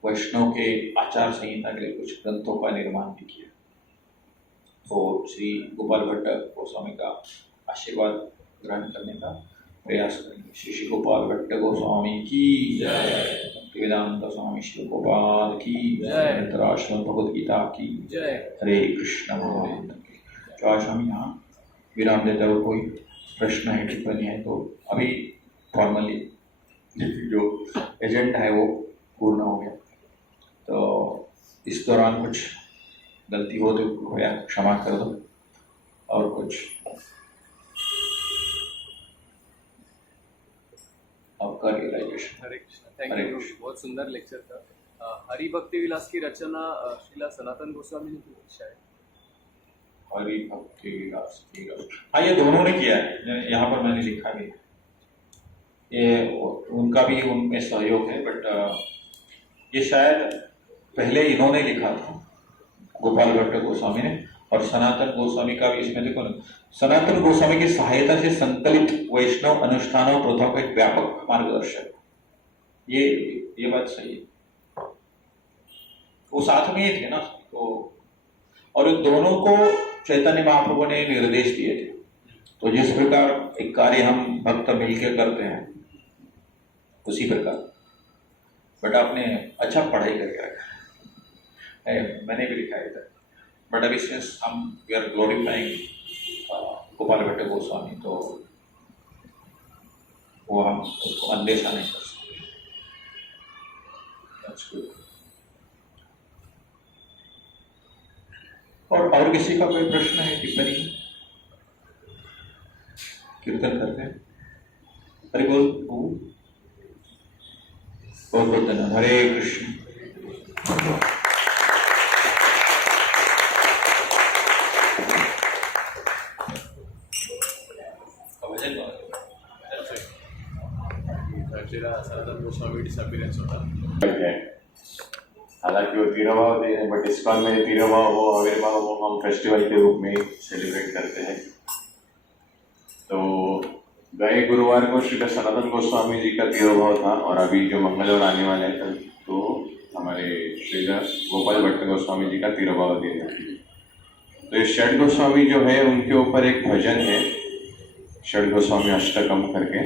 वैष्णव के आचार संहिता के लिए कुछ ग्रंथों का निर्माण भी किया। तो श्री गोपाल भट्ट गोस्वामी का आशीर्वाद ग्रहण करने का प्रयास करेंगे। श्री गोपाल भट्ट गोस्वामी की जय, वेदांत स्वामी श्री गोपाल की जय, श्रीमद् भगवद गीता की जय, हरे कृष्ण भगवान की। तो आज हम यहाँ विराम देते हुए कोई प्रश्न है, टिप्पणी है तो अभी फॉर्मली जो एजेंडा है वो पूर्ण हो गया। तो इस दौरान कुछ गलती हो तो कृपया क्षमा कर दो, और कुछ आपका realisation. Hare Krishna, thank you, बहुत सुंदर लेक्चर था। हरि भक्ति विलास की रचना श्रीला सनातन गोस्वामी ने की शायद। हरि भक्ति विलास की रचना, हाँ ये दोनों ने किया है, यहाँ पर मैंने लिखा भी है, ये उनका भी उनमें सहयोग है, बट ये शायद पहले इन्होंने लिखा था गोपाल भट्ट गोस्वामी ने, और सनातन गोस्वामी का भी इसमें देखो ना, सनातन गोस्वामी की सहायता से संकलित वैष्णव अनुष्ठानों प्रथाओं का एक व्यापक मार्गदर्शक, ये बात सही है। वो साथ में ही थे ना, तो और इन दोनों को चैतन्य महाप्रभु ने निर्देश दिए थे। तो जिस प्रकार एक कार्य हम भक्त मिलकर करते हैं उसी प्रकार बट आपने अच्छा पढ़ाई करके रखा है, मैंने भी लिखा है इधर। बट अभी सिंस हम we are glorifying Gopal Bhatt Goswami, तो वो हम उसको अनदेखा नहीं कर सकते। That's good. और किसी का कोई प्रश्न है, टिप्पणी? कीर्तन करते हैं, हरि बोल। बहुत बहुत धन्यवाद। हरे कृष्ण। सनातन गोस्वामी डिसअपीयरेंस होता है। हालांकि वो तिरुभाव थे, बट इस्कॉन में तिरुभाव हो आविर्भाव हो हम फेस्टिवल के रूप में सेलिब्रेट करते हैं। तो गए गुरुवार को श्री सनातन गोस्वामी जी का तिरुभाव था और अभी जो मंगलवार आने वाले थे तो हमारे श्री गोपाल भट्ट गोस्वामी जी का तिरुभाव दिन है। तो ये षड गोस्वामी जो है उनके ऊपर एक भजन है षड गोस्वामी अष्टकम करके,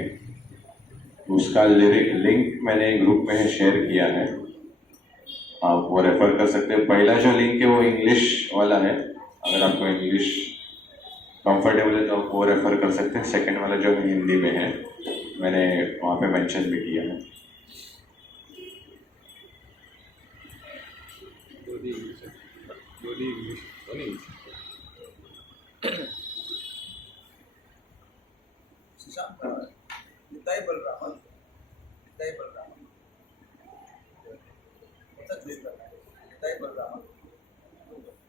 उसका लिंक मैंने ग्रुप में शेयर किया है, आप वो रेफर कर सकते हैं। पहला जो लिंक है वो इंग्लिश वाला है, अगर आपको इंग्लिश कंफर्टेबल है तो आप वो रेफर कर सकते हैं। सेकंड वाला जो हिंदी में है मैंने वहाँ पे मेंशन भी किया है।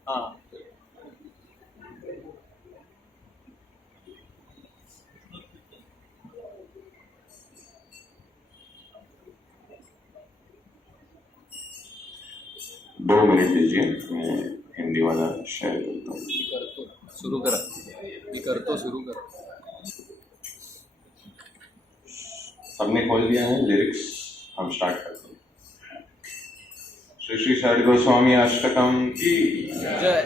हाँ दो मिनट दीजिए, मैं हिंदी वाला शेयर करता हूँ। सुरू करा, मी करतो, सुरू करा। सबने खोल दिया है लिरिक्स, हम स्टार्ट करते हैं। श्री श्री षड गोस्वामी अष्टकम की जय।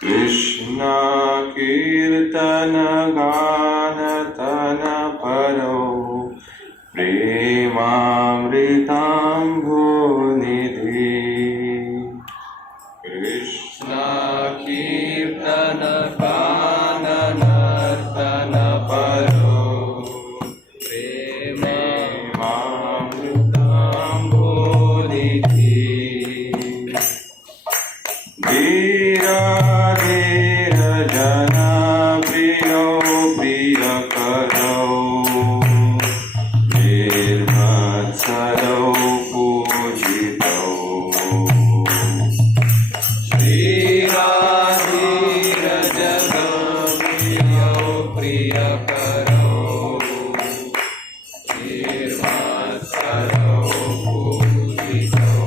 कृष्ण कीर्तन गान तन परो प्रेमामृतांभो निधि। कृष्ण कीर्तन गान तन परो प्रेमामृतांभो निधि। धीरा धीरा जना प्रियो प्रिय करो निर्मत्सरो पूजितो। धीरा धीरा जना प्रियो प्रिय करो निर्मत्सरो पूजितो।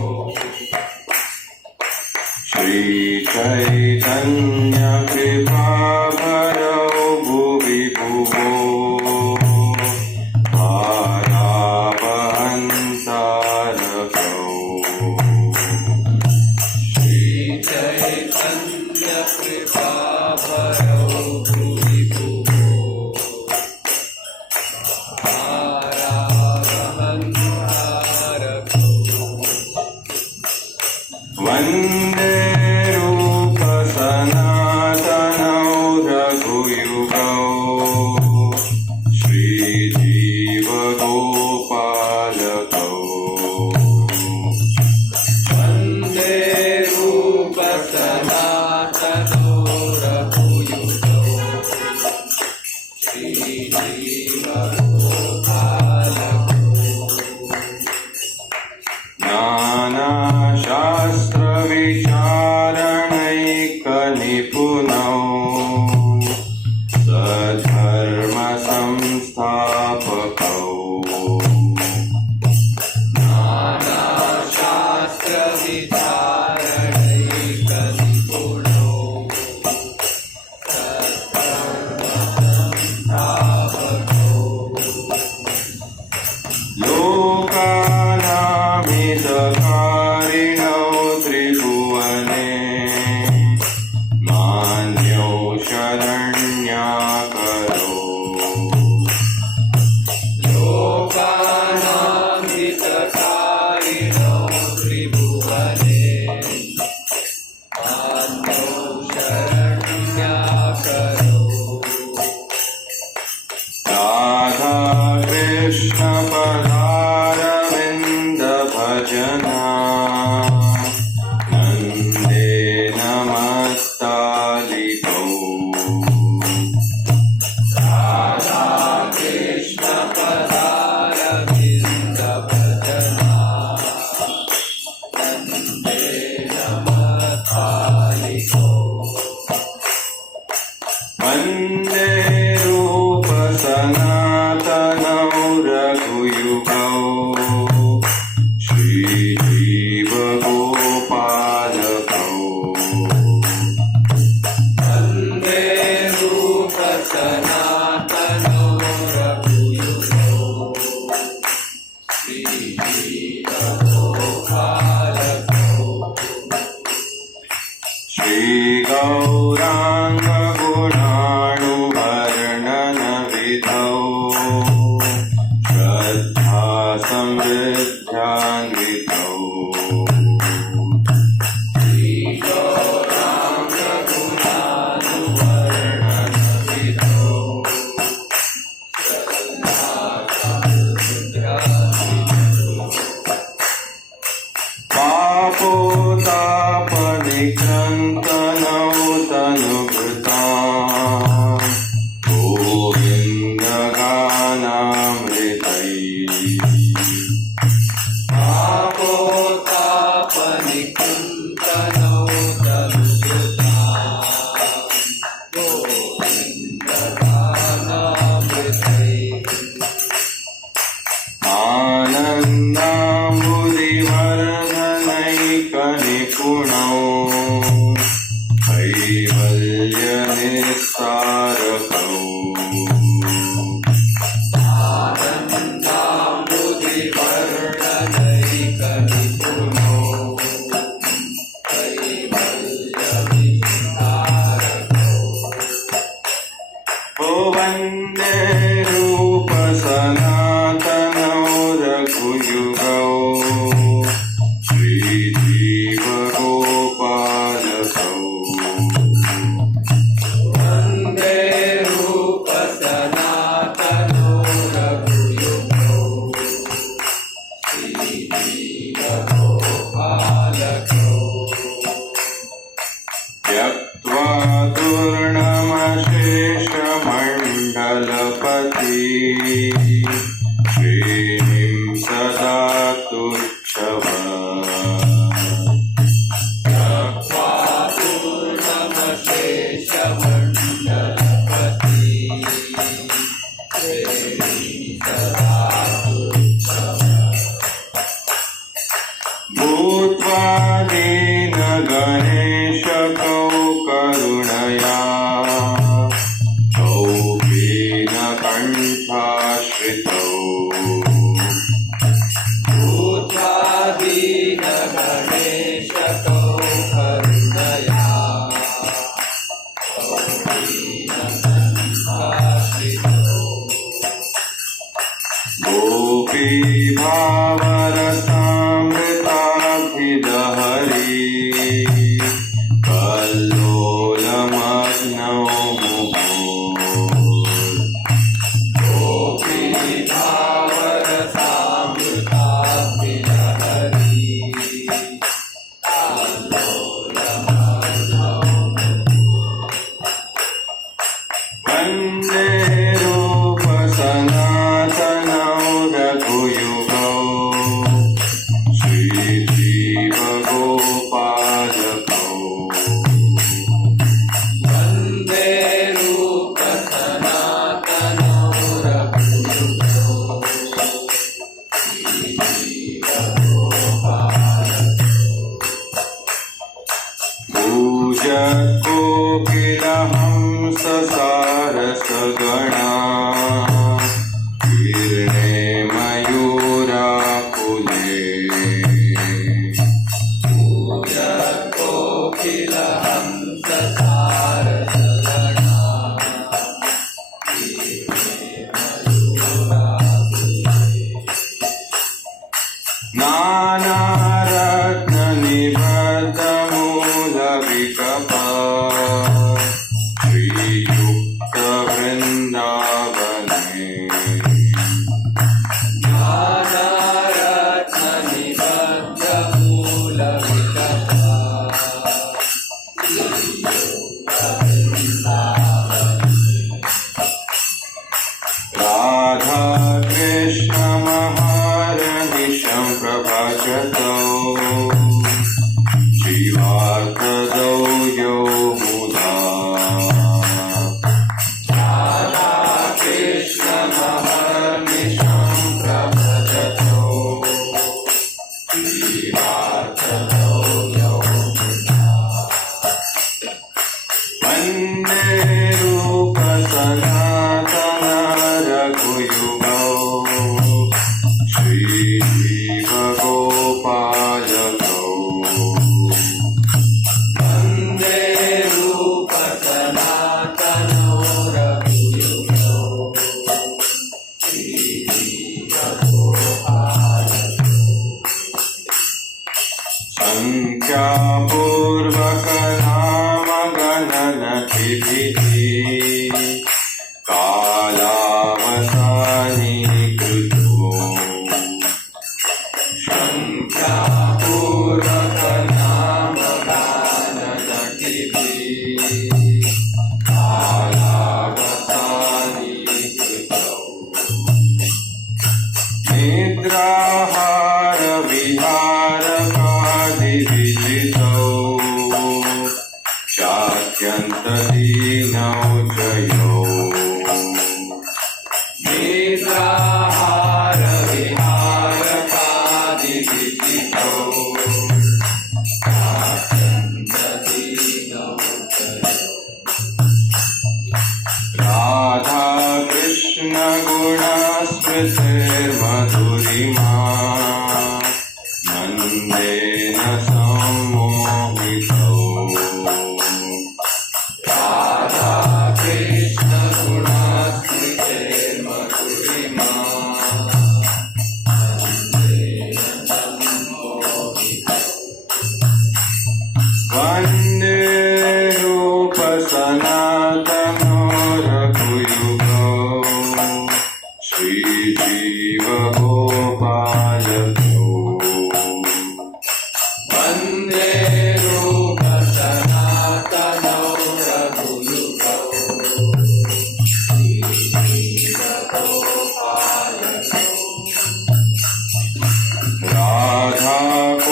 श्री चैतन्य कृपा भरो भुवि भुवो भारावहंसारकौ। श्री चैतन्य कृपा भरो भुवि भुवो भारावहंसारकौ। वंदे रूप सनातनौ रघुयुगौ श्रीजीव गोपालकौ। वंदे रूप सनातनौ रघुयुगौ श्रीजीव गोपालकौ। नाना शास्त्र विचारणैक निपुणौ सधर्म संस्थापकौ। नाना शास्त्र विचारणैक निपुणौ सधर्म संस्थापकौ। लोकानामितकारिणौ त्रिभुवनौ हितकारिणो त्रिभुवने मान्यो शरण्याकरो राधा कृष्ण पदारविन्द भजना नन्दे नमस्तालिकौ राधा कृष्ण पदारविन्द भजना वन्दे नमस्तालिकौ वन्दे रूप सनातनौ रघुयुगौ श्रीजीव गोपालकौ वन्दे रूप सनातनो रघुयुगो श्रीजीवगोपालकौ श्रीगौराङ्ग गुणाणुवर्णनविधौ श्रद्धा समृद्ध्यान्वितौ श्रीगौराङ्गगुणानुवर्णनविधौ पापोतापनिकृन्तनौ तनुभृतां गोविन्दगानामृतैः पापोतापनिकृन्तनौ तनुभृतां गोविन्दगानामृतैः आनन्दाम्बुदिवर्धनैकनिपुणौ कैवल्यनिस्तारकौ आनन्दाम्बुधिवर्णनैकनिपुणो कैवल्यविस्तारकौ ओ वन्दे रूप सनातनौ रघुयुगौ श्रीजीव गोपालकौ वन्दे रूप सनातनो रघुयुगो श्रीजीवगोपालकौ त्यक्त्वा दुर्णमशेषमण्डलपति श्रीनिं सदा तुच्छवत् पूर्णमशेषमण्डलपति सदा भूत्वा दीनगणेशकौ करुणया कण्ठाश्रितौ भूत्वा दीनगणेशकौ करुणया गोपी भावरसामृताभिदहरी कल्लोलमग्नौ मुहुः वन्दे रूप सनातनौ रघुयुगौ श्रीजीव गोपालकौ वन्दे रूप सनातनो रघुयुगो पूजकोकिलहंस सारसगणा कीर्णे मयूराकुले पूजकोकिलहंस सारसगणा नानारत्ननिबद्धमूलविकपा श्रीयुक्तवृन्दावने राधा कृष्ण महारनिशं प्रभजतौ जीवार्कदौ यो मुदा राधा कृष्ण महारनिशं प्रभजतौ जीवार्कदौ यो मुदा वन्दे रूप सनातन रघुयुगौ श्रीजीवगोपालकौ वन्दे रूप सनातनो रघुयुगौ श्रीजीवगोपालकौ संख्यापूर्वकनामगणनतिभिः कालावसानीकृतो संख्यापूर्वकनामगणनतिभिः कालावसानीकृतो निद्राहार विहारकादिविजितौ चात्यन्तदीनौ च यो निद्राहार विहारकादिविजितौ चात्यन्तदीनौ च यो राधा कृष्ण गुणस्मृतिर्मधुरिमा नन्देन सम्मोहितौ राधा कृष्ण गुणस्मृतिर्मधुरिमा नन्देन सम्मोहितौ वन्दे रूप सनातनो रघुयुगौ श्रीजीवगोपालकौ वन्दे रूप सनातनो रघुयुगौ श्रीजीवगोपालकौ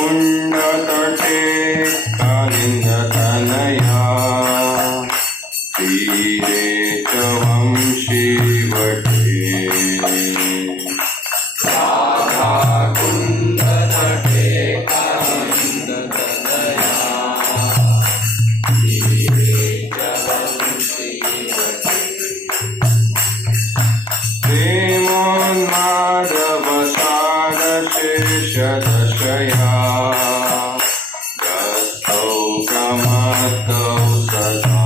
राधाकुण्डतटे कालिन्दतनया तीरे च वंशीवटे राधाकुण्डतटे कालिन्दतनया तीरे च वंशीवटे प्रेमोन्मादवसादशेषदशया गस्तौ प्रमत्तौ सदा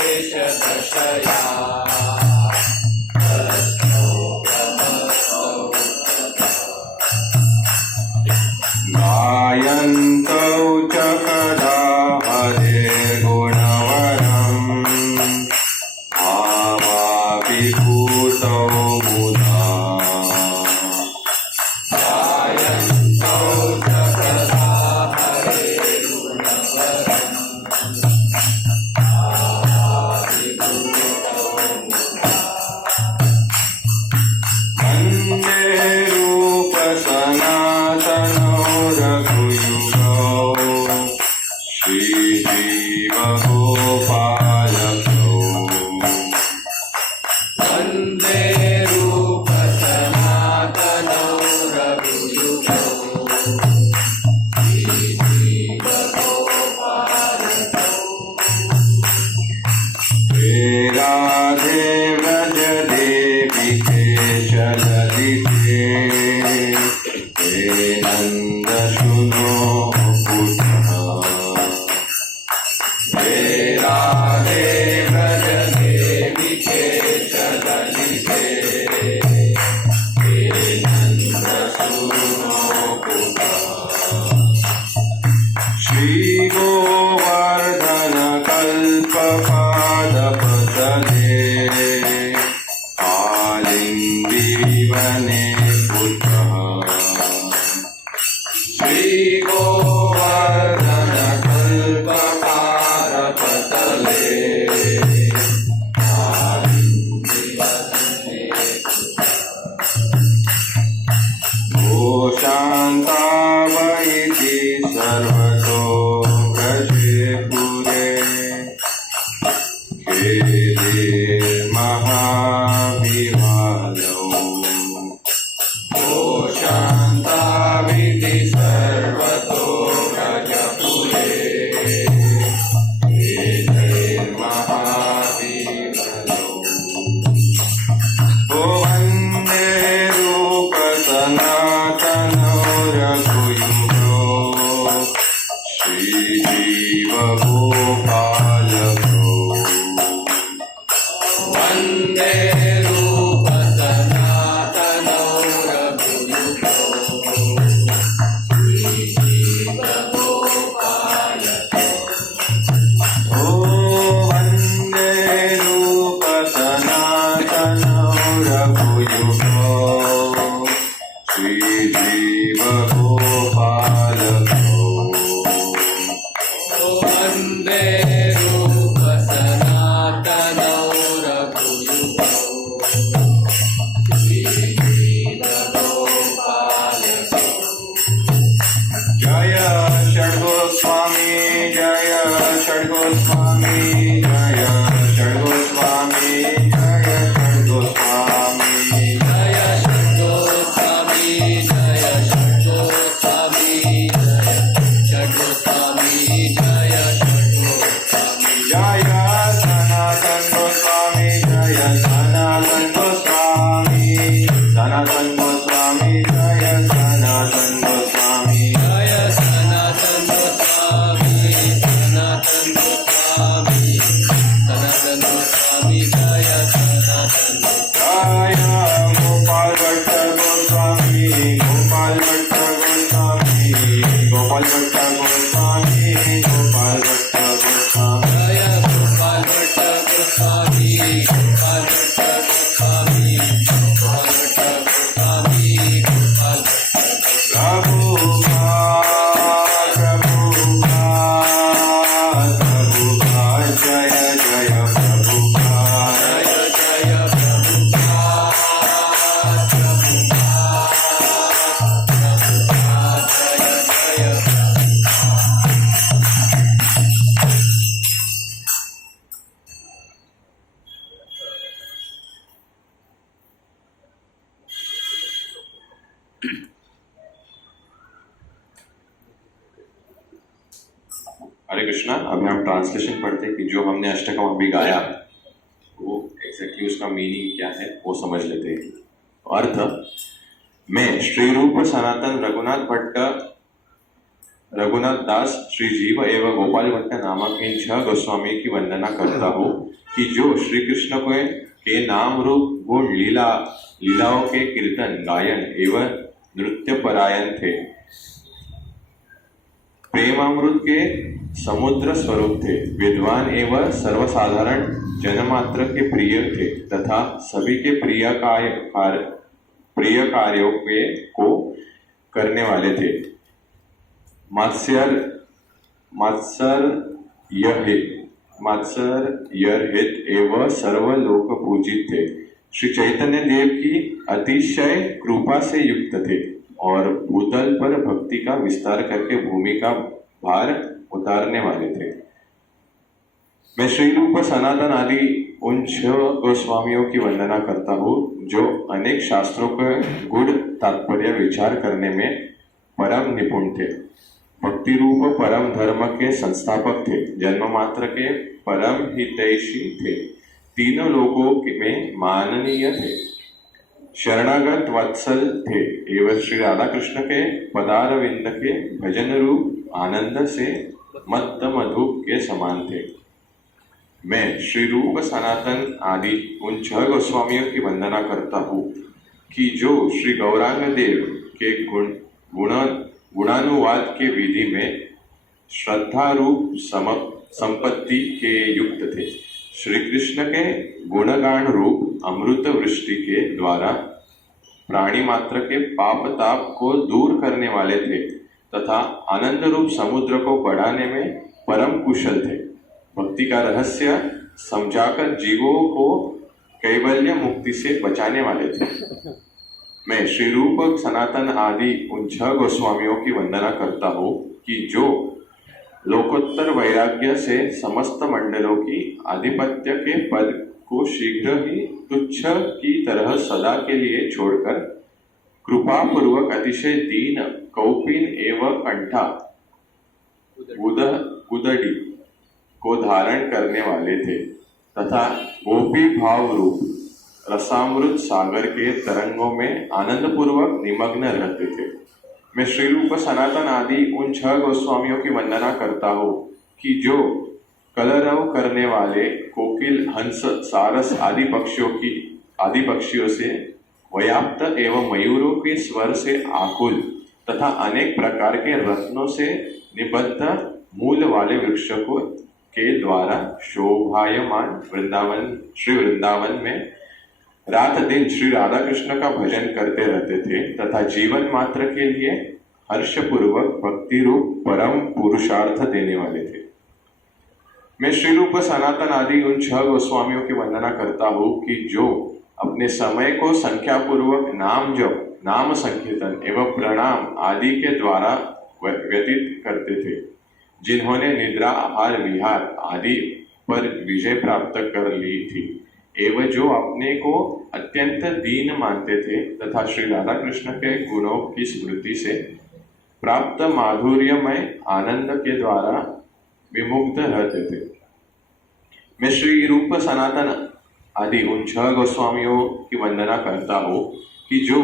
प्रेमोन्मादवसादशेषदशया गस्तौ प्रमत्तौ सदा गायन्तौ च कदा हरेर्गुणवरम् भावाभिभूतौ मुदा गायन्तौ च कदा हरेर्गुणवरम् भावाभिभूतौ मुदा वन्दे रूप सनातनो रघुयुगौ श्रीजीवगोपालकौ वन्दे रूप सनातनो रघुयुगौ श्रीजीवगोपालकौ हे राधे कालिन्दीवने पुत्रः श्रीगोवर्धन कल्पकारपतले शान्तावैति सर्वतो व्रजे पुरे महाविवादौ शान्ताविति सर्वतो व्रजपुरे महाविवादौ वन्दे रूप सनातनो रघुयुगो श्रीजीव गोपालको वन्दे रूप सनातनो रघुयुगो श्रीजीव गोपालको वन्दे रूप सनातनो रघुयुगो श्रीजीव गोपालको वन्दे रूप सनातनो रघुयुगो श्रीजीव गोपालको जय षड्गोस्वामी जय षड्गोस्वामी जय षड्गोस्वामी जय षड्गोस्वामी जय षड्गोस्वामी जय षड्गोस्वामी जय षड्गोस्वामी जय षड्गोस्वामी जय सनातन गोस्वामी जय सनातन गोस्वामी सनातन गोस्वामी जय सनातन गोस्वामी जय सनातन गोस्वामी सनातन गोस्वामी सनातन गोस्वामी जय सनातन जय गोपाल भट्ट गोस्वामी गोपाल भट्ट गोस्वामी गोपाल भट्ट गोस्वामी गोपाल भट्ट गोस्वामी जय गोपाल भट्ट गोस्वामी गोपाल भट्ट गोस्वामी गोपाल भट्ट गोस्वामी गोपाल भट्ट प्रभुपाद जय जय प्रभुपाद जय जय प्रभुपाद प्रभुपाद जय जय हरे कृष्णा। अभी हम ट्रांसलेशन पढ़ते हैं कि जो हमने अष्टकम अभी गाया वो एग्जैक्टली उसका मीनिंग क्या है वो समझ लेते हैं। अर्थ, मैं श्री रूप सनातन रघुनाथ दास श्री जीव एवं गोपाल भट्ट नामक इन 6 गोस्वामी की वंदना करता हूँ कि जो श्री कृष्ण के नाम रूप गुण लीलाओं के कीर्तन गायन एवं नृत्य परायण थे, प्रेमामृत के समुद्र स्वरूप थे, विद्वान एवं सर्वसाधारण जनमात्र के प्रिय थे तथा सभी के प्रिय कार्यों को करने वाले थे। मात्सर्यरहित एवं सर्वलोक पूजित थे। श्री चैतन्य देव की अतिशय कृपा से युक्त थे और भूतल पर भक्ति का विस्तार करके भूमि का भार उतारने वाले थे। मैं श्री रूप सनातन आदि उन 6 गोस्वामियों की वंदना करता हूँ जो अनेक शास्त्रों के गुण तात्पर्य विचार करने में परम निपुण थे, भक्ति रूप परम धर्म के संस्थापक थे, जन्म मात्र के परम हितैषी थे, तीनों लोगों में माननीय थे, शरणागत वत्सल थे एवं श्री राधा कृष्ण के पदारविंद के भजन रूप आनंद से मत्त मधु के समान थे। मैं श्री रूप सनातन आदि उन 6 गोस्वामियों की वंदना करता हूँ कि जो श्री गौरांग देव के गुणानुवाद के विधि में श्रद्धा रूप संपत्ति के युक्त थे, श्री कृष्ण के गुणगान रूप अमृत वृष्टि के द्वारा प्राणी मात्र के पाप ताप को दूर करने वाले थे तथा आनंद रूप समुद्र को बढ़ाने में परम कुशल थे। भक्ति का रहस्य समझाकर जीवों को कैवल्य मुक्ति से बचाने वाले थे। मैं श्री रूप सनातन आदि उन 6 गोस्वामियों की वंदना करता हूँ कि जो लोकोत्तर वैराग्य से समस्त मंडलों की आधिपत्य के पद को शीघ्र ही तुच्छ की तरह सदा के लिए छोड़कर कृपा पूर्वक अतिशय दीन कौपीन एवं कंठा कुदड़ी को धारण करने वाले थे तथा गोपी भाव रूप रसामृत सागर के तरंगों में आनंद पूर्वक निमग्न रहते थे। मैं श्री रूप सनातन आदि उन 6 गोस्वामियों की वंदना करता हूँ कि जो कलरव करने वाले कोकिल हंस सारस आदि पक्षियों से व्याप्त एवं मयूरों के स्वर से आकुल तथा अनेक प्रकार के रत्नों से निबद्ध मूल वाले वृक्षों के द्वारा शोभायमान श्री वृंदावन में रात दिन श्री राधा कृष्ण का भजन करते रहते थे तथा जीवन मात्र के लिए हर्षपूर्वक भक्ति रूप परम पुरुषार्थ देने वाले थे। मैं श्री रूप सनातन आदि उन 6 गोस्वामियों की वंदना करता हूँ कि जो अपने समय को संख्या पूर्वक नाम जप नाम संकीर्तन एवं प्रणाम आदि के द्वारा व्यतीत करते थे, जिन्होंने निद्रा आहार विहार आदि पर विजय प्राप्त कर ली थी एवं जो अपने को अत्यंत दीन मानते थे तथा श्री राधा कृष्ण के गुणों की स्मृति से प्राप्त माधुर्यमय आनंद के द्वारा विमुग्ध रहते थे। मैं श्री रूप सनातन आदि उन 6 गोस्वामियों की वंदना करता हूँ कि जो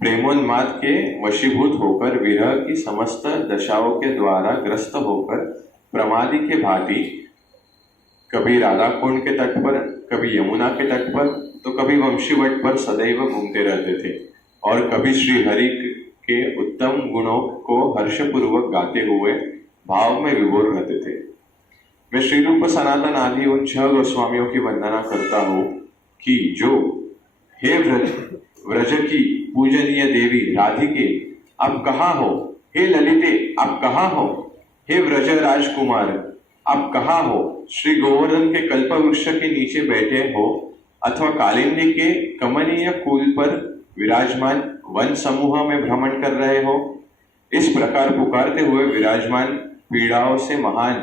प्रेमोन्माद के वशीभूत होकर विरह की समस्त दशाओं के द्वारा ग्रस्त होकर प्रमादी के भांति कभी राधा कुंड के तट पर, कभी यमुना के तट पर, तो कभी वंशीवट पर सदैव घूमते रहते थे और कभी श्री हरि के उत्तम गुणों को हर्षपूर्वक गाते हुए भाव में विभोर रहते थे। मैं श्री रूप सनातन आदि उन 6 गोस्वामियों की वंदना करता हूँ कि जो हे व्रज की पूजनीय देवी राधिके आप कहाँ हो, हे ललिते आप कहाँ हो, हे व्रज राजकुमार आप कहाँ हो, श्री गोवर्धन के कल्प वृक्ष के नीचे बैठे हो अथवा कालिंदी के कमनीय कुल पर विराजमान वन समूह में भ्रमण कर रहे हो, इस प्रकार पुकारते हुए विराजमान पीड़ाओं से महान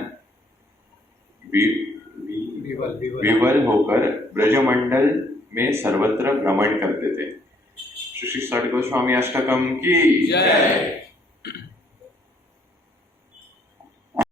विवल होकर ब्रजमंडल में सर्वत्र भ्रमण करते थे। श्री षट गोस्वामी अष्टकम की जय।